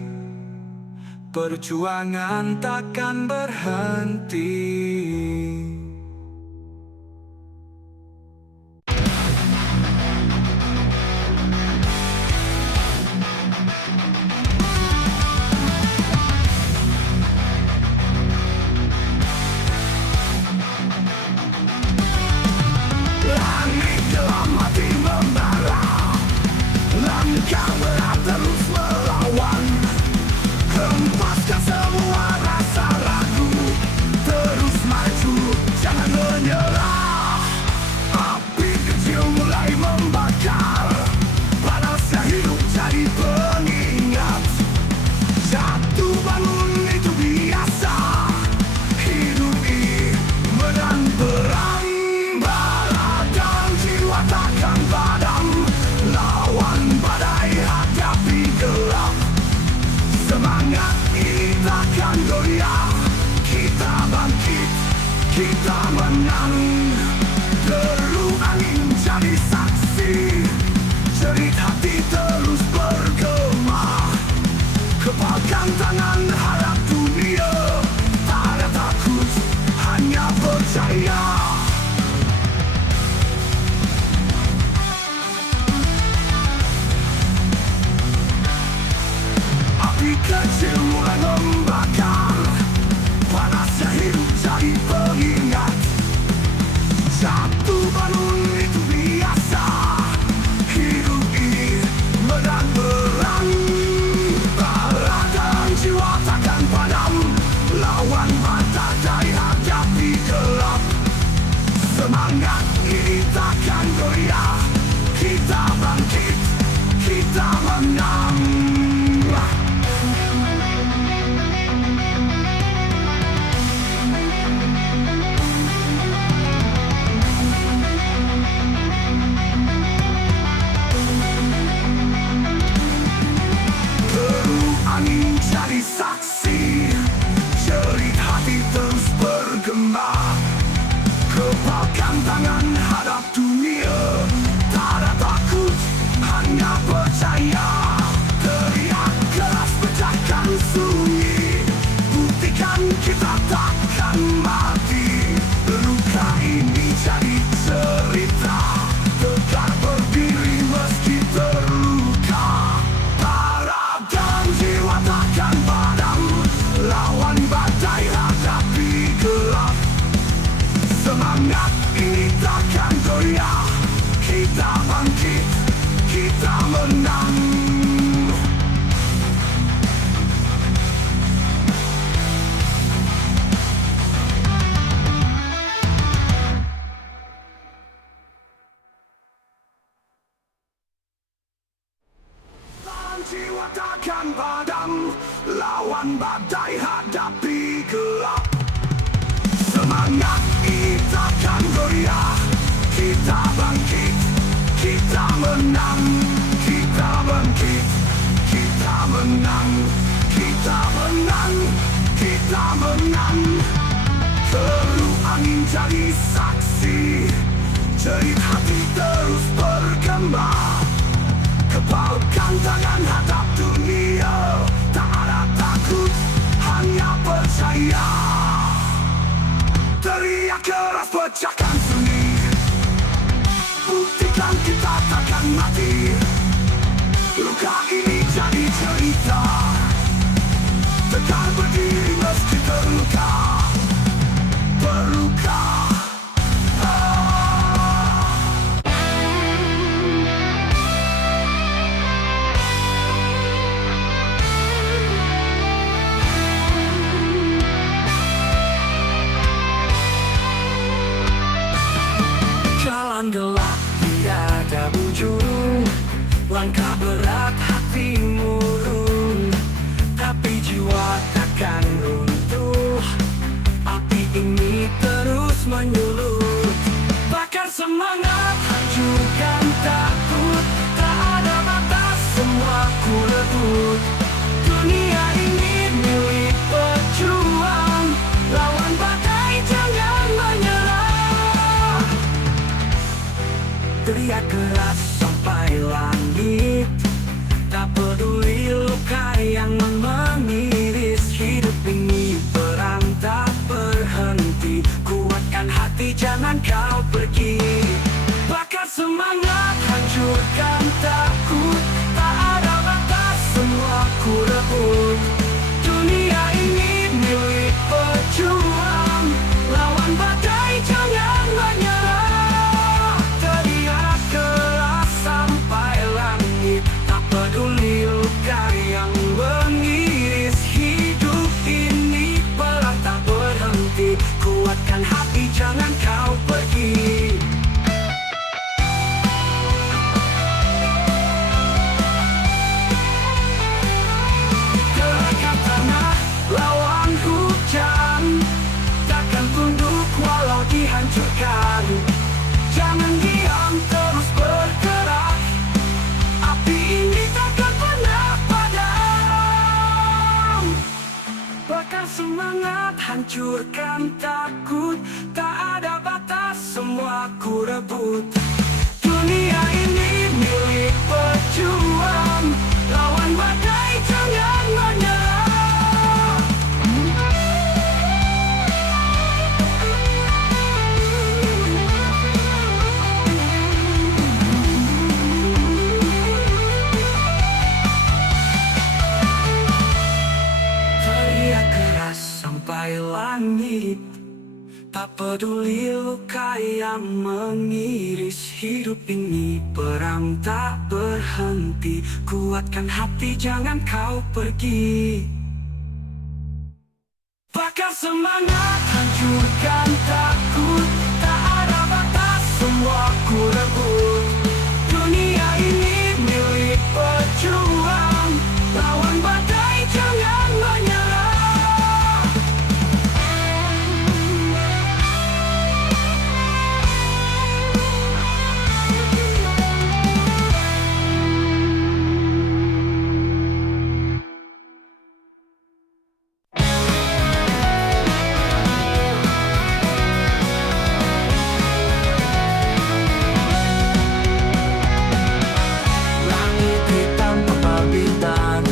Perjuangan takkan berhenti. Langit dalam hati membara, langkah berat terus melawan. Hempaskan semua rasa ragu, terus maju, jangan menyerah. Api kecil mulai membakar, panasnya hidup jadi pengingat. Jatuh bangun itu biasa, hidup ini menang perang. Bara dan jiwa takkan padam, lawan badai hadapi gelap. Semangat ini takkan goyah, kita bangkit, kita menang. Deru angin jadi saksi, jerit hati terus bergema. Kepalkan tangan harap dunia, tak ada takut, hanya percaya. Api kecil mulai membakar, panasnya hidup jadi pengingat. Jatuh bangun itu biasa, hidup ini menang perang. Bara dan jiwa takkan padam, lawan badai hadapi gelap. Semangat ini takkan goyah, kita bangkit, kita menang. Angin jadi saksi, jerit hati terus bergema. Kepalkan tangan hadap dunia, tak ada takut, hanya percaya. takkan padam, lawan badai hadapi gelap. Semangat kita kan goyah, kita bangkit, kita menang, kita bangkit, kita menang, kita menang, kita menang. Teruh angin jadi saksi, jerit hati terus bergema. Kepalkan tangan hadap dunia, tak ada takut, hanya percaya. Teriak keras pecahkan sunyi, buktikan kita takkan mati. Luka ini jadi cerita, tegar berdiri meski terluka. Berluka. Jalan gelap tiada ujung, langkah berat hati murung, tapi jiwa takkan runtuh. Api ini terus menyulut, bakar semangat, hancurkan takut. Tak ada batas, semua ku rebut. Dunia ini milik pejuang, lawan badai jangan menyerah. Teriak keras sampai langit, tak peduli luka yang mengiris. Hidup ini perang tak berhenti, kuatkan hati jangan kau pergi. Bakar semangat, hancurkan takut. Tak ada batas, semua ku rebut. Dunia ini milik pejuang, lawan badai jangan menyerah. Teriak keras sampai langit, tak peduli luka yang mengiris. Hidup ini perang tak berhenti, kuatkan hati jangan kau pergi. Gerakkan tanah lawan hujan, takkan tunduk walau dihancurkan. Jangan diam, terus bergerak, api ini takkan pernah padam. Bakar semangat, hancurkan takut. Tak ada batas, semua ku rebut. Dunia ini milik pejuang, lawan badai jangan menyerah. Teriak keras sampai langit, tak peduli luka yang mengiris. Hidup ini perang tak berhenti, kuatkan hati jangan kau pergi. Bakar semangat, hancurkan takut. Tak ada batas, semua ku rebut. Dunia ini milik pejuang, lawan badai jangan menyerah. Langit hitam tanpa bintang,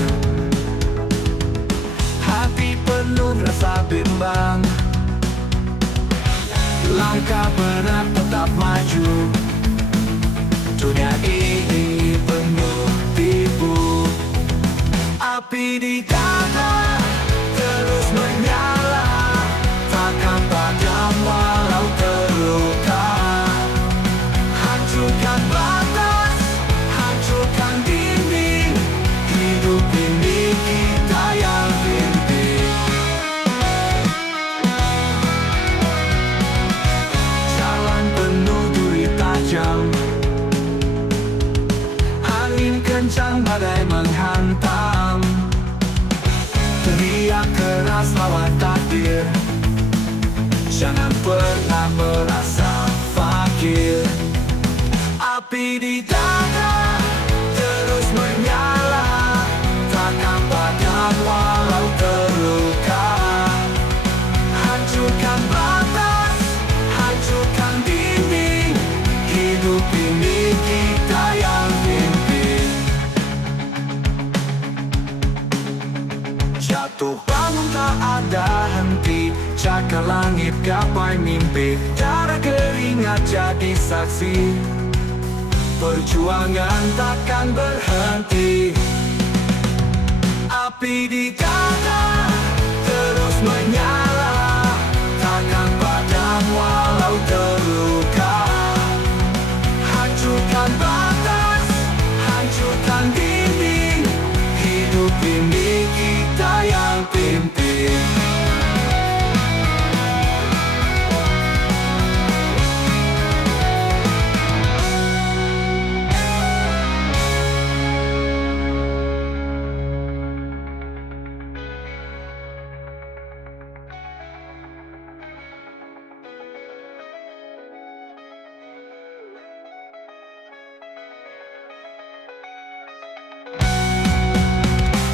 hati penuh rasa bimbang. Langkah berat tetap maju, dunia ini penuh tipu. Api di dada terus menyala, takkan padam walau terluka. Hancurkan batas, hancurkan dinding, hidup ini kita yang pimpin. Jalan penuh duri tajam, angin kencang badai menghantam. Jangan pernah merasa fakir. Api di dada terus menyala, takkan padam walau terluka. Hancurkan batas, hancurkan dinding, hidup ini kita yang pimpin. Jatuh bangun tak ada henti, cakar langit gapai mimpi. Darah keringat jadi saksi, perjuangan takkan berhenti. Api di dada terus menyala, takkan padam walau terluka. Hancurkan batas, hancurkan dinding, hidup ini kita yang pimpin.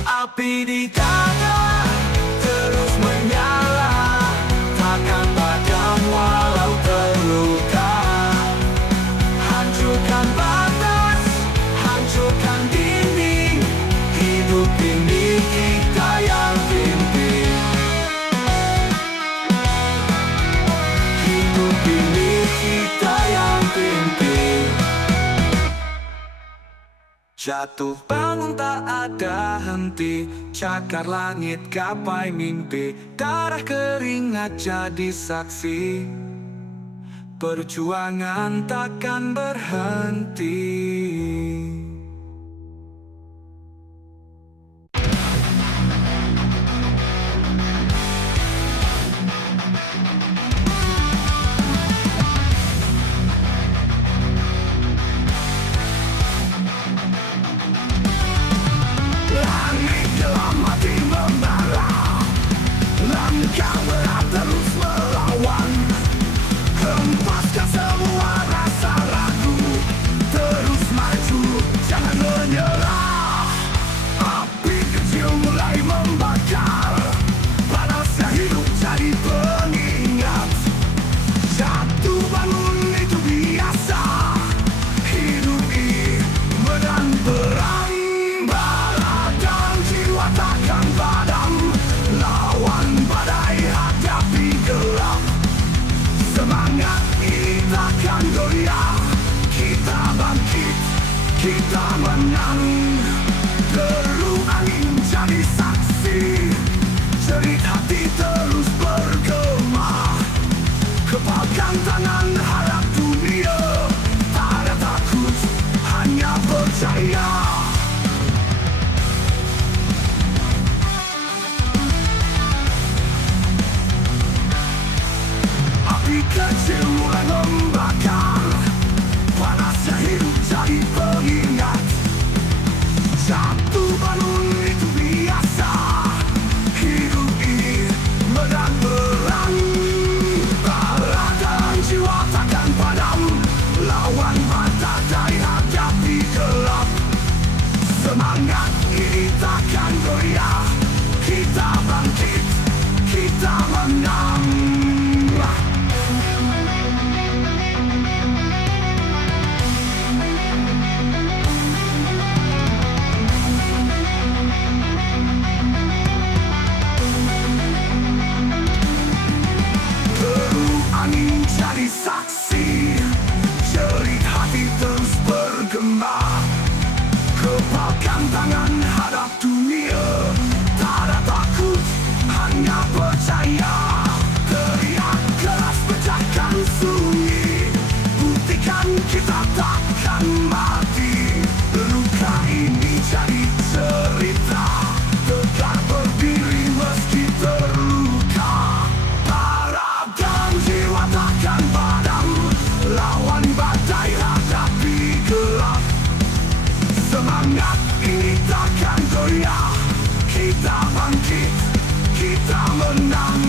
Api di dada terus menyala, takkan padam walau terluka. Hancurkan batas, hancurkan dinding, hidup ini kita yang pimpin. Hidup ini kita yang pimpin. Jatuh bangun tak ada henti, cakar langit gapai mimpi. Darah keringat jadi saksi, perjuangan takkan berhenti. Langit dalam hati membara, langkah berat terus melawan. Hempaskan semua rasa ragu, terus maju, jangan menyerah. Api kecil mulai membakar, panasnya hidup jadi pengingat. Jatuh bangun itu biasa, hidup ini menang perang. Takkan padam, lawan badai hadapi gelap. Semangat ini takkan goyah, kita bangkit, kita menang. Deru angin jadi saksi, jerit hati terus bergema. Kepalkan tangan harap dunia, tak ada takut, hanya percaya. Api kecil mulai membakar, panasnya hidup jadi pengingat. Jatuh bangun itu biasa, hidup ini menang perang. Darah dan jiwa takkan padam, lawan badai hadapi gelap. Semangat ini takkan goyah, kita bangkit, kita menang. Jadi saksi, jerit hati terus bergema. Kepalkan tangan hadap dunia, tak ada takut, hanya percaya. Teriak keras pecahkan sunyi, buktikan kita takkan mati. Luka ini jadi cerita, tegak berdiri meski terluka. Harap dan jiwa takkan padam, lawan badai hadapi gelap. Semangat ini takkan goyah, kita bangkit, kita menang.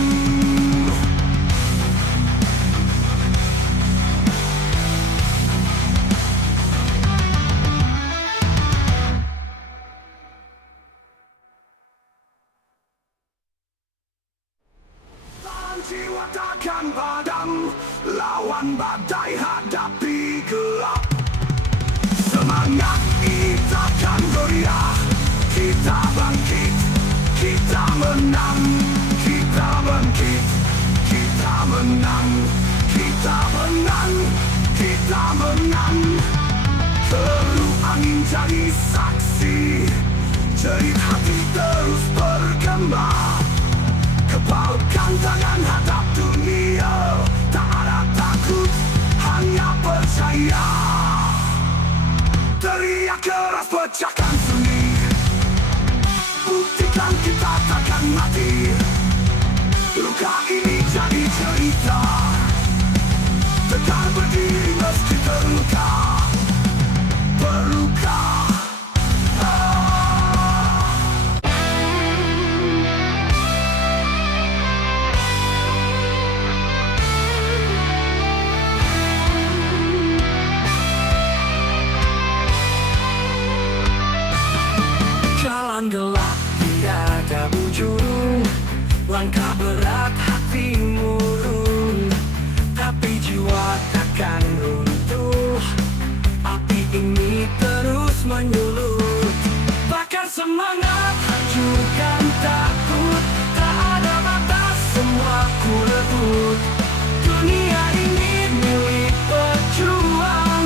semangat, kita akan goyah. Kita bangkit, kita menang. Kita bangkit, kita menang. Kita menang, kita menang. Teruh angin jadi saksi, jerit hati terus bergema. Kepalkan tangan hadap dunia, tak ada takut, hanya percaya. Teriak keras pecahkan sunyi, buktikan kita takkan mati. Luka ini jadi cerita, tetap berdiri meski terluka. Berluka. Jalan gelap tiada ujung, langkah berat hati murung, tapi jiwa takkan runtuh. Api ini terus menyulut, bakar semangat, hancurkan takut. Tak ada batas, semua ku rebut. Dunia ini milik pejuang,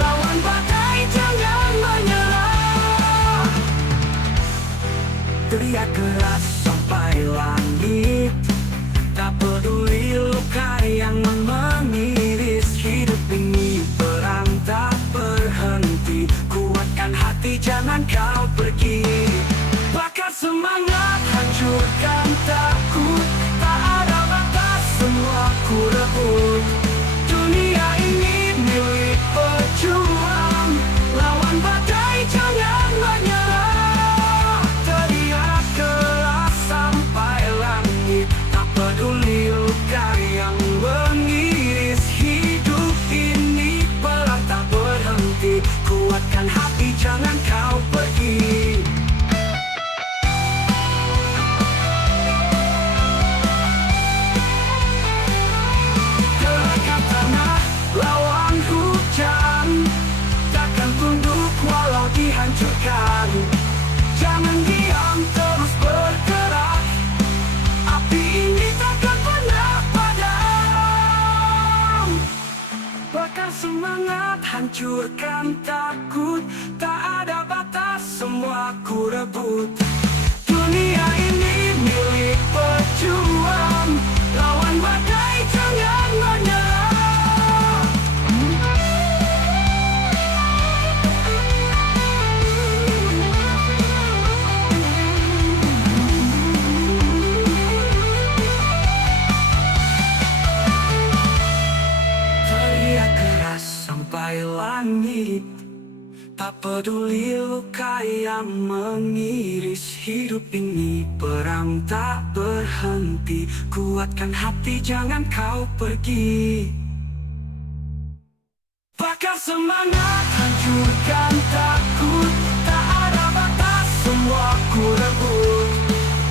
lawan badai jangan menyerah. Teriak keras sampai langit, tak peduli luka yang mengiris. Hidup ini perang tak berhenti, kuatkan hati jangan kau pergi. Bakar semangat, hancurkan takut. Tak ada batas, semua ku rebut. Dunia ini milik pejuang, lawan badai jangan menyerah. Teriak keras sampai langit, tak peduli luka yang mengiris. Hidup ini perang tak berhenti, kuatkan hati jangan kau pergi. Tegakkan tanah lawan hujan, takkan tunduk walau dihancurkan. Jangan diam, terus bergerak. Api ini takkan pernah padam. Bakar semangat, hancurkan takut. Tak ada batas, semua ku rebut. Dunia ini milik pejuang, lawan badai jangan menyerah. Teriak keras sampai langit, tak peduli luka yang mengiris. Hidup ini perang tak berhenti, kuatkan hati jangan kau pergi. Bakar semangat, hancurkan takut. Tak ada batas, semua ku rebut.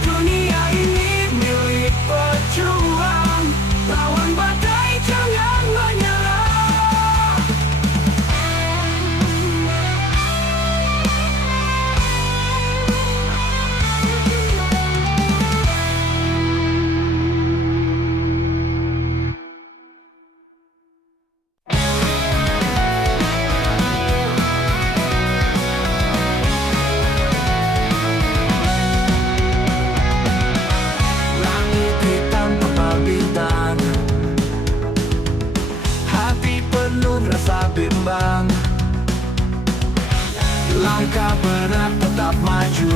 Dunia ini milik pejuang, lawan badai jangan menyerah. Langit hitam tebal bintang, hati penuh rasa bimbang. Langkah berat tetap maju,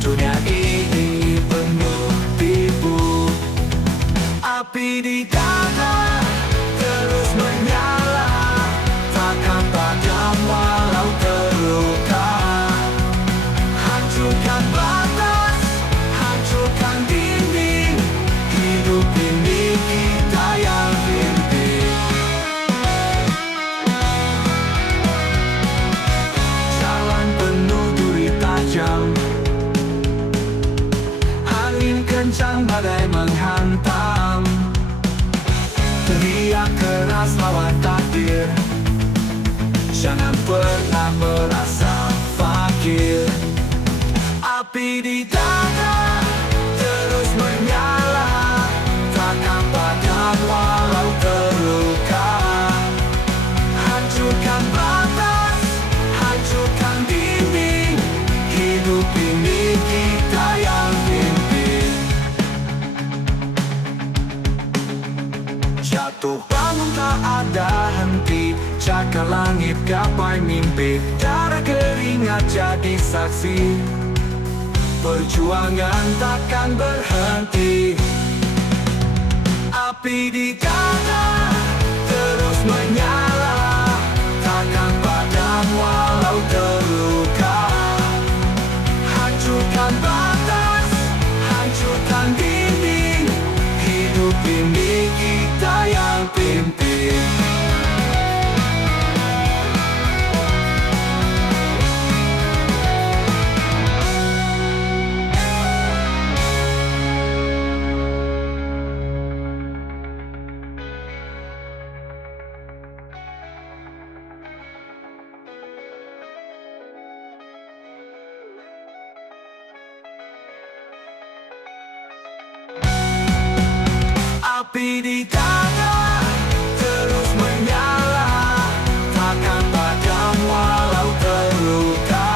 dunia ini penuh tipu. Api di dada terus menyala, takkan padam walau terluka. Hancurkan batas, hancurkan dinding. Hidup ini kita yang pimpin. Jalan penuh duri tajam, angin kencang badai menghantam. Jangan pernah merasa fakir. Api di dada terus menyala, takkan padam walau terluka. Hancurkan batas, hancurkan dinding, hidup ini kita yang pimpin. Jatuh bangun tak ada henti, cakar langit gapai mimpi, darah keringat jadi saksi. Perjuangan takkan berhenti. Api di dada terus menyala, takkan padam walau terluka. Hancurkan batas, hancurkan dinding, hidup ini kita yang pimpin. Api di dada terus menyala, takkan padam walau terluka.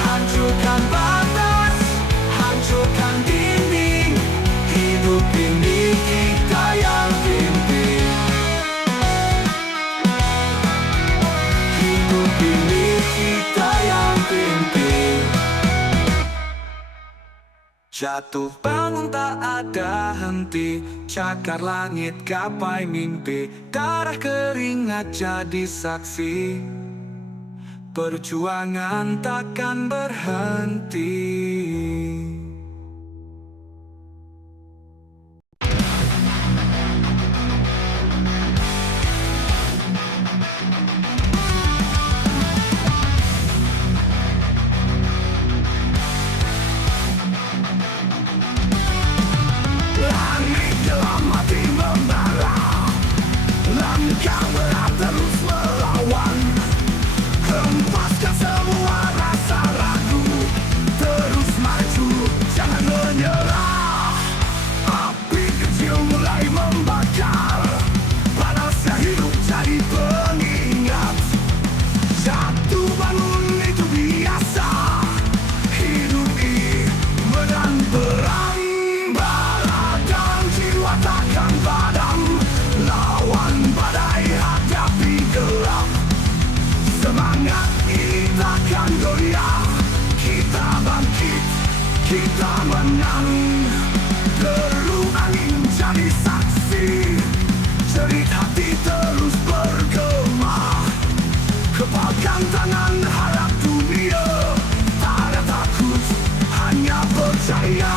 Hancurkan batas, hancurkan dinding, hidup ini kita yang pimpin. Hidup ini kita yang pimpin. Jatuh bangun tak ada henti, cakar langit gapai mimpi, darah keringat jadi saksi. Perjuangan takkan berhenti. Langit dalam hati membara, langkah berat terus melawan. Hempaskan semua rasa ragu, terus maju, jangan menyerah. Api kecil mulai membakar, panasnya hidup jadi pengingat. Jatuh bangun itu biasa, hidup ini medan perang. Takkan padam, lawan badai hadapi gelap. Semangat ini takkan goyah, kita bangkit, kita menang. Deru angin jadi saksi, jerit hati terus bergema. Kepalkan tangan harap dunia, tak ada takut, hanya percaya.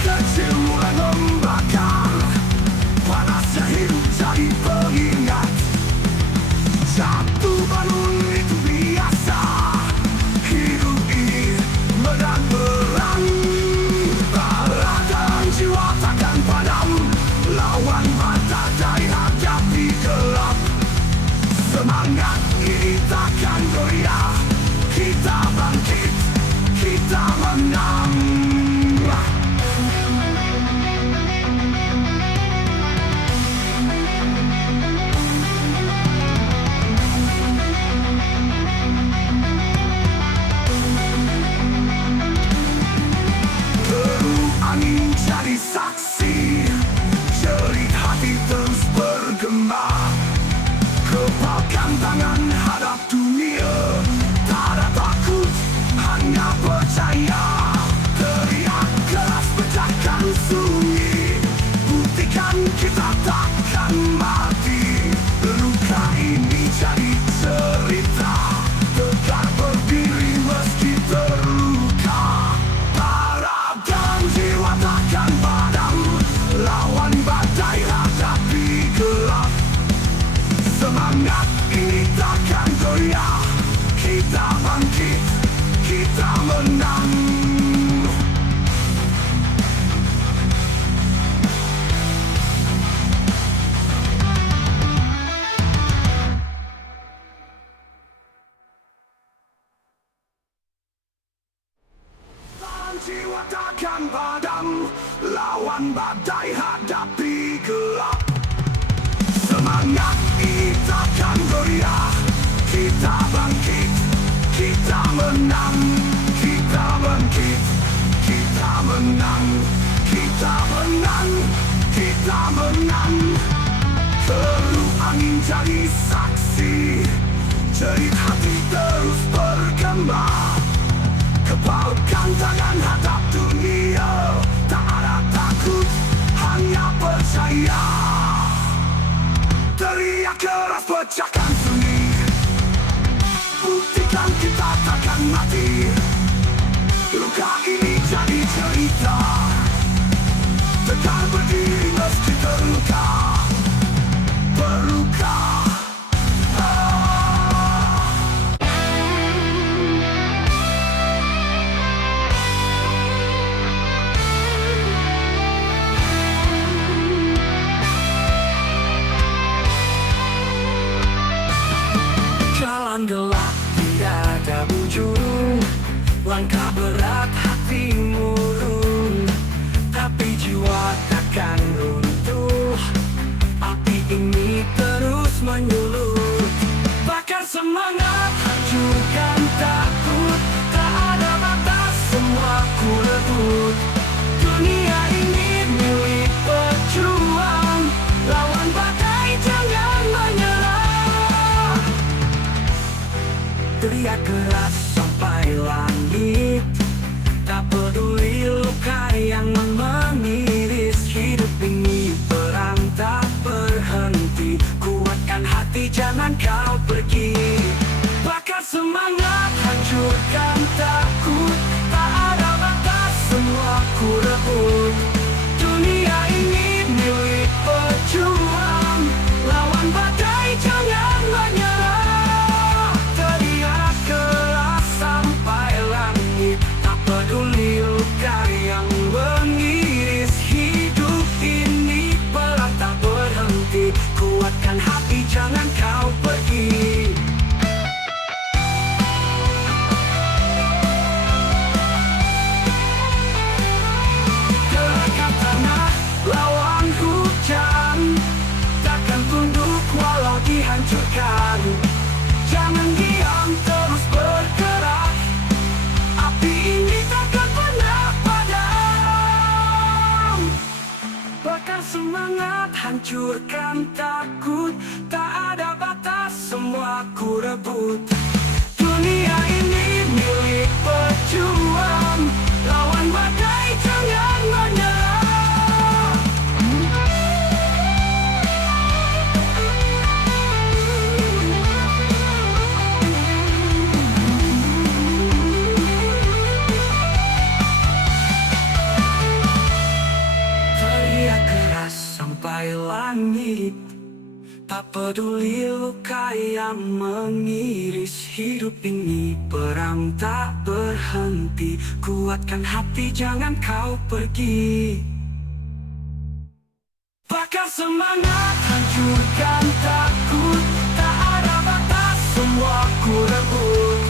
Kecil mulai membakar, panasnya hidup jadi pengingat. Jatuh bangun itu biasa, hidup ini medan perang. Darah dan jiwa takkan padam, lawan badai hadapi gelap. Semangat ini takkan goyah, kita bangkit, kita menang. Jadi saksi, jerit hati terus bergema. Kepalkan tangan hadap dunia, tak ada takut, hanya percaya. Teriak keras pecahkan sunyi, buktikan kita takkan mati. Luka ini jadi cerita, tegak berdiri meski terluka. Harap dan jiwa takkan padam, lawan badai hadapi gelap. Semangat ini takkan takkan padam, lawan badai hadapi gelap. Semangat kita akan goyah, kita bangkit, kita menang, kita bangkit, kita menang, kita menang, kita menang. Terup angin jadi saksi, jerit hati terus bergema. Kepalkan tangan hadap dunia, tak ada takut, hanya percaya. Teriak keras pecahkan sunyi, buktikan kita takkan mati. Luka ini jadi cerita, tegar berdiri meski terluka, berluka. Jalan gelap tidak ada ujung, langkah berat hati murung, tapi jiwa takkan runtuh. Api ini terus menyulut, bakar semangat, hancurkan takut. Tak ada batas, semua ku rebut. Dunia ini milik pejuang, lawan badai jangan menyerah. Teriak keras sampai langit, tak peduli luka yang mengiris. Hidup ini perang tak berhenti, kuatkan hati jangan kau pergi. Bakar semangat, hancurkan takut. Tak ada batas, semua ku rebut. Dunia ini milik pejuang, lawan badai jangan menyerah. Teriak keras sampai langit, tak peduli luka yang mengiris. Hidup ini perang tak berhenti, kuatkan hati jangan kau pergi. Gerakkan tanah, lawan hujan, takkan tunduk walau dihancurkan. Jangan diam, terus bergerak, api ini takkan pernah padam. Bakar semangat, hancurkan takut. Tak ada batas, semua ku rebut. Dunia ini milik pejuang, lawan badai jangan menyerah. Teriak keras sampai langit, tak peduli luka yang mengiris. Hidup ini perang tak berhenti, kuatkan hati jangan kau pergi. Bakar semangat, hancurkan takut. Tak ada batas, semua ku rebut.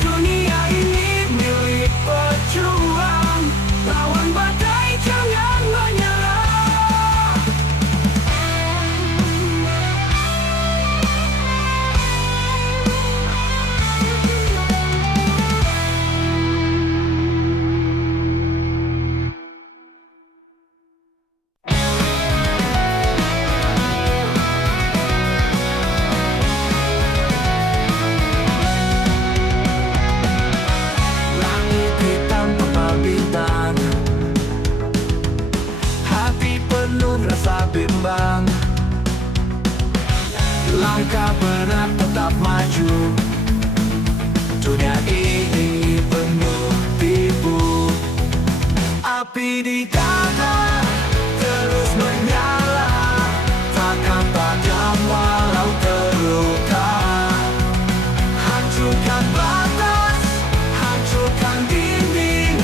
Dunia ini milik pejuang, lawan badai jangan menyerah. Langit hitam tebal bintang, hati penuh rasa bimbang. Langkah berat tetap maju, dunia ini penuh tipu. Api di dada terus menyala, takkan padam walau terluka. Hancurkan batas, hancurkan dinding,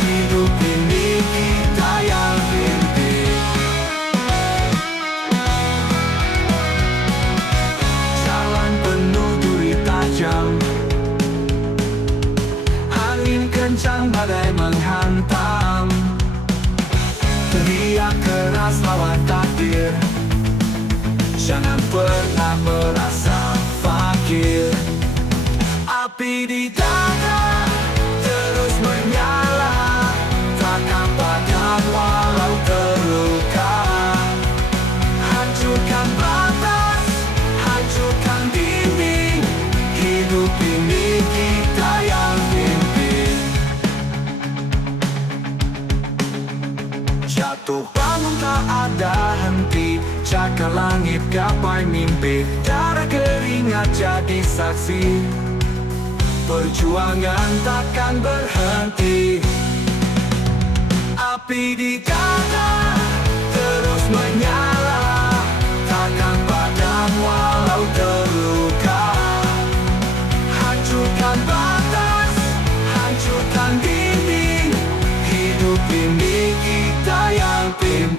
hidup ini kita yang pimpin. Jalan penuh duri tajam, angin kencang badai menghantam. ikhlas lawan takdir. Jangan pernah merasa fakir. Api di dada terus menyala, takkan padam walau terluka. Hancurkan batas, hancurkan dinding, hidup ini kita yang pimpin. Jatuh bangun tak ada henti, cakar langit gapai mimpi, darah keringat jadi saksi. Perjuangan takkan berhenti. Api di dada terus menyala, takkan padam walau terluka. Hancurkan batas, hancurkan dinding, hidup ini kita yang pimpin.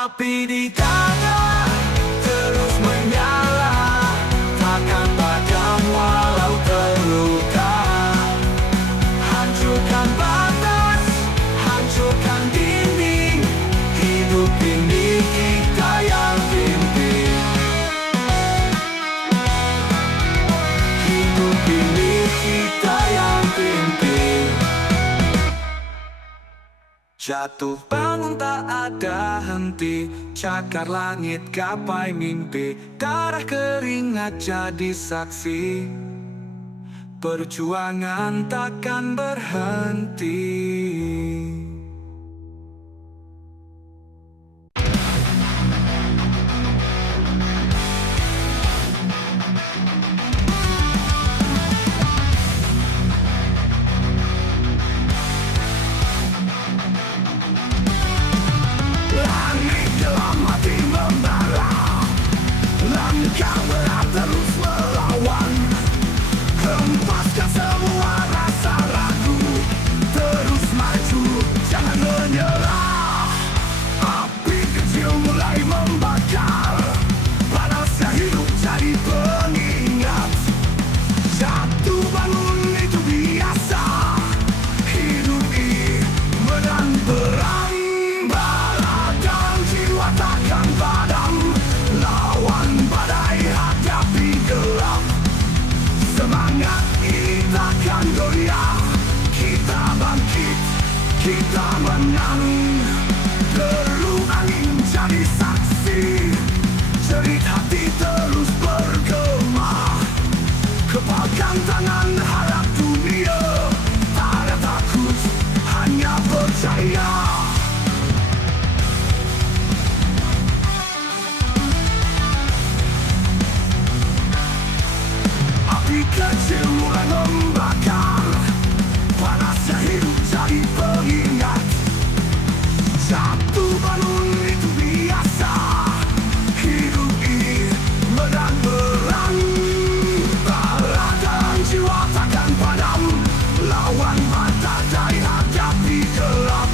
Api di dada terus menyala, takkan padam walau terluka. Hancurkan batas, hancurkan dinding, hidup ini kita yang pimpin. Hidup ini kita yang pimpin. Jatuh bangun tak ada henti, cakar langit gapai mimpi, darah keringat jadi saksi. Perjuangan takkan berhenti. Langkah berat terus melawan, hempaskan semua rasa ragu, terus maju, jangan menyerah. Api kecil mulai membakar, panasnya hidup jadi pengingat. Jatuh bangun itu biasa, hidup ini menang perang. Bara dan jiwa takkan padam, lawan badai hadapi gelap. Semangat ini takkan goyah, kita bangkit, kita menang. Deru angin jadi saksi, jerit hati terus bergema. Kepalkan tangan harap dunia, tak ada takut, hanya percaya. Api kecil mulai membakar, panasnya hidup jadi pengingat. Jatuh bangun itu biasa, hidup ini menang perang. Bara dan jiwa takkan padam, lawan badai hadapi gelap.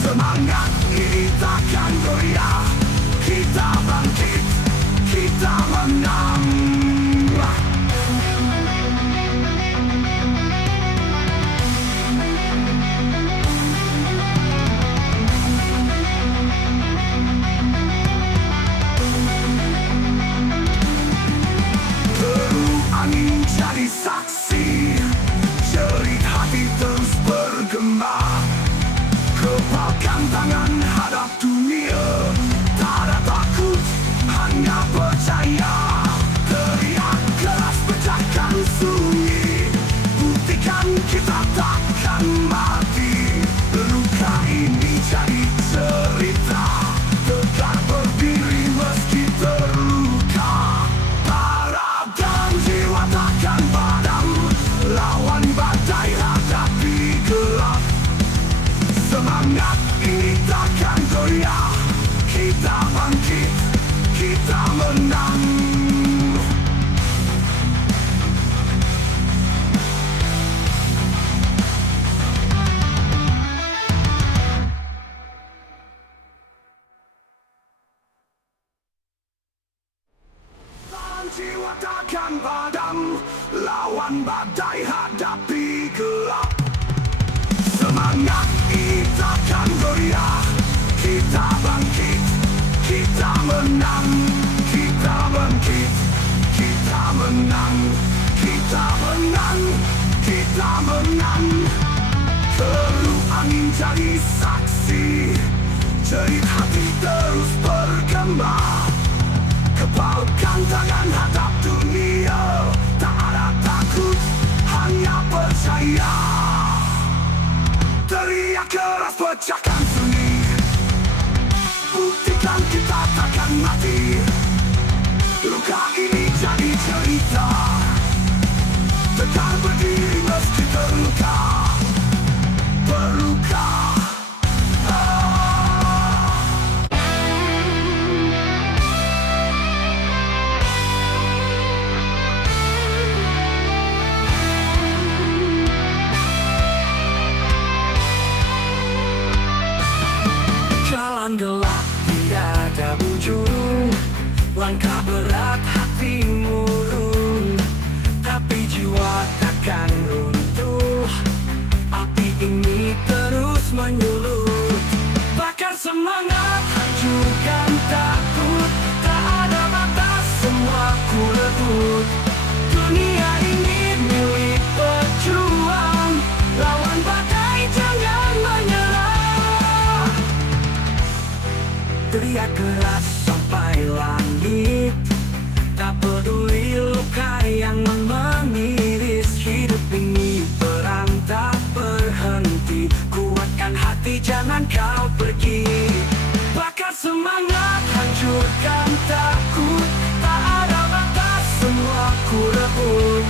Semangat ini takkan goyah, kita bangkit, kita menang. Angin jadi saksi, jerit hati terus bergema. Kepalkan tangan hadap dunia, tak ada takut, hanya percaya. Teriak keras pecahkan sunyi, buktikan kita takkan mati. Luka ini jadi cerita, tetap berdiri meski terluka. Para dan jiwa takkan padam, lawan badai hadapi gelap. Semangat ini takkan goyah, kita bangkit, kita kita menang. Jiwa takkan padam, lawan badai hadapi gelap. Semangat kita kan goyah, kita bangkit, kita menang, kita bangkit, kita menang, kita menang, kita menang. Terup angin jadi saksi, jerit hati terus bergema. Kepalkan tangan hadap dunia, tak ada takut, hanya percaya. Teriak keras pecahkan sunyi, buktikan kita takkan mati. Luka ini jadi cerita, tegar berdiri meski terluka, berluka. Jalan gelap tiada ujung, langkah berat hati murung, tapi jiwa takkan runtuh. Api ini terus menyulut, bakar semangat, hancurkan takut. Tak ada batas, semua ku rebut. Dunia ini milik pejuang, lawan badai jangan menyerah. Teriak keras sampai langit, tak peduli luka yang mengiris. Hidup ini perang tak berhenti, kuatkan hati jangan kau pergi. Bakar semangat, hancurkan takut. Tak ada batas, semua ku rebut.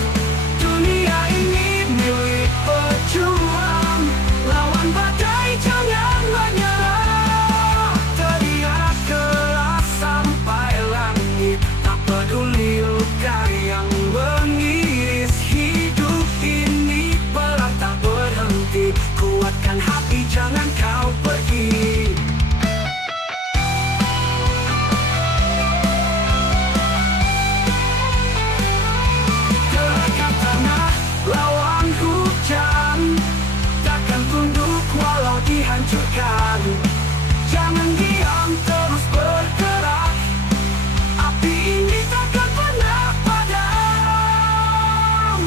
Dunia ini milik pejuang, lawan badai jangan menyerah. Teriak keras sampai langit, tak peduli luka yang mengiris. Hidup ini perang tak berhenti, kuatkan hati jangan kau pergi. Gerakkan tanah, lawan hujan, takkan tunduk walau dihancurkan. Jangan diam, terus bergerak, api ini takkan pernah padam.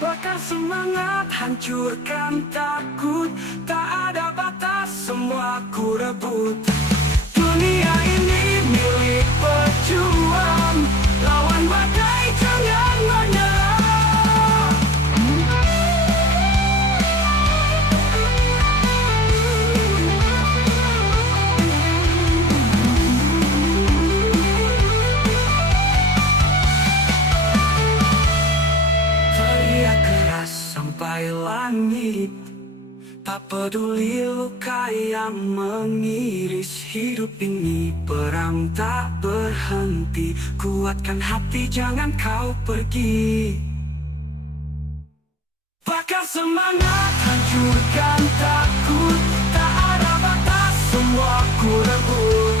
Bakar semangat, hancurkan takut. Tak ada batas, semua ku rebut. Dunia ini milik pejuang, lawan badai jangan menyerah. Teriak keras sampai langit, tak peduli luka yang mengiris. Hidup ini perang tak berhenti, kuatkan hati jangan kau pergi. Bakar semangat, hancurkan takut. Tak ada batas, semua ku rebut.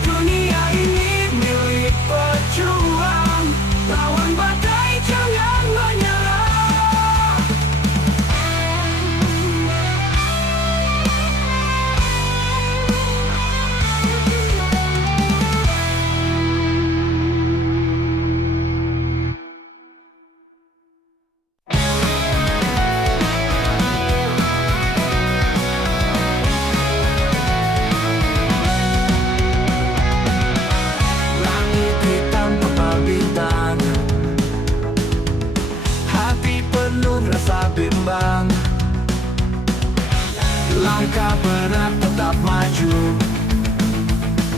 Dunia ini milik pejuang, lawan badai jangan menyerah. Langit hitam pepal bintang, hati penuh rasa bimbang. Langkah berat tetap maju,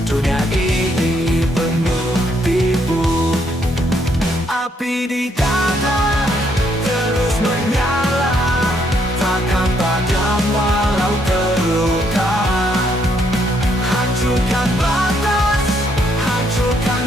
dunia ini penuh tipu. Api di dada terus menyala, takkan padam walau terluka. Hancurkan batas, hancurkan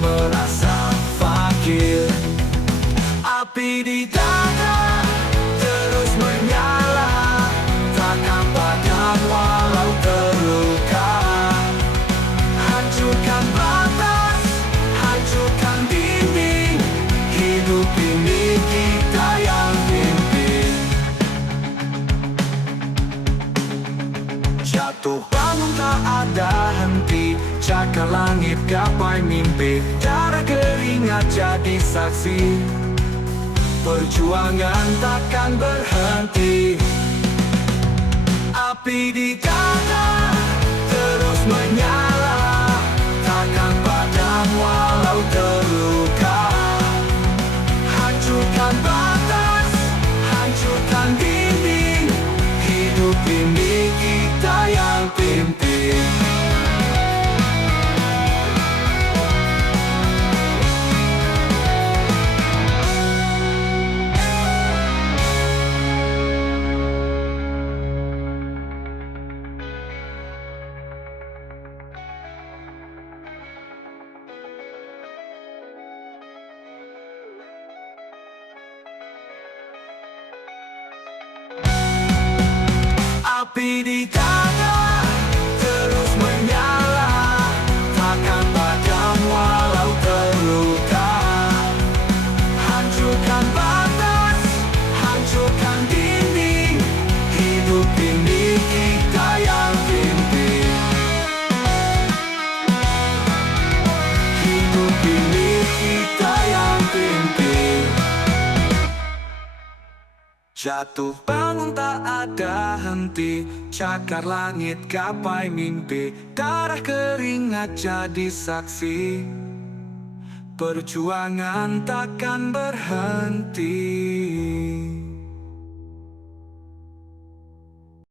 merasa fakir. Api di dada terus menyala, takkan padam walau terluka. Hancurkan batas, hancurkan dinding, hidup ini kita yang pimpin. Jatuh bangun tak ada henti, cakar langit gapai mimpi, darah keringat jadi saksi. Perjuangan takkan berhenti. Api di dada terus menyala, takkan padam walau terluka. Hancurkan batas, hancurkan dinding, hidup ini kita yang pimpin. Api di dada terus menyala, takkan padam walau terluka. Hancurkan batas, hancurkan dinding, hidup ini kita yang pimpin. Hidup ini kita yang pimpin. Jatuh bangun tak ada henti, cakar langit gapai mimpi, darah keringat jadi saksi. Perjuangan takkan berhenti.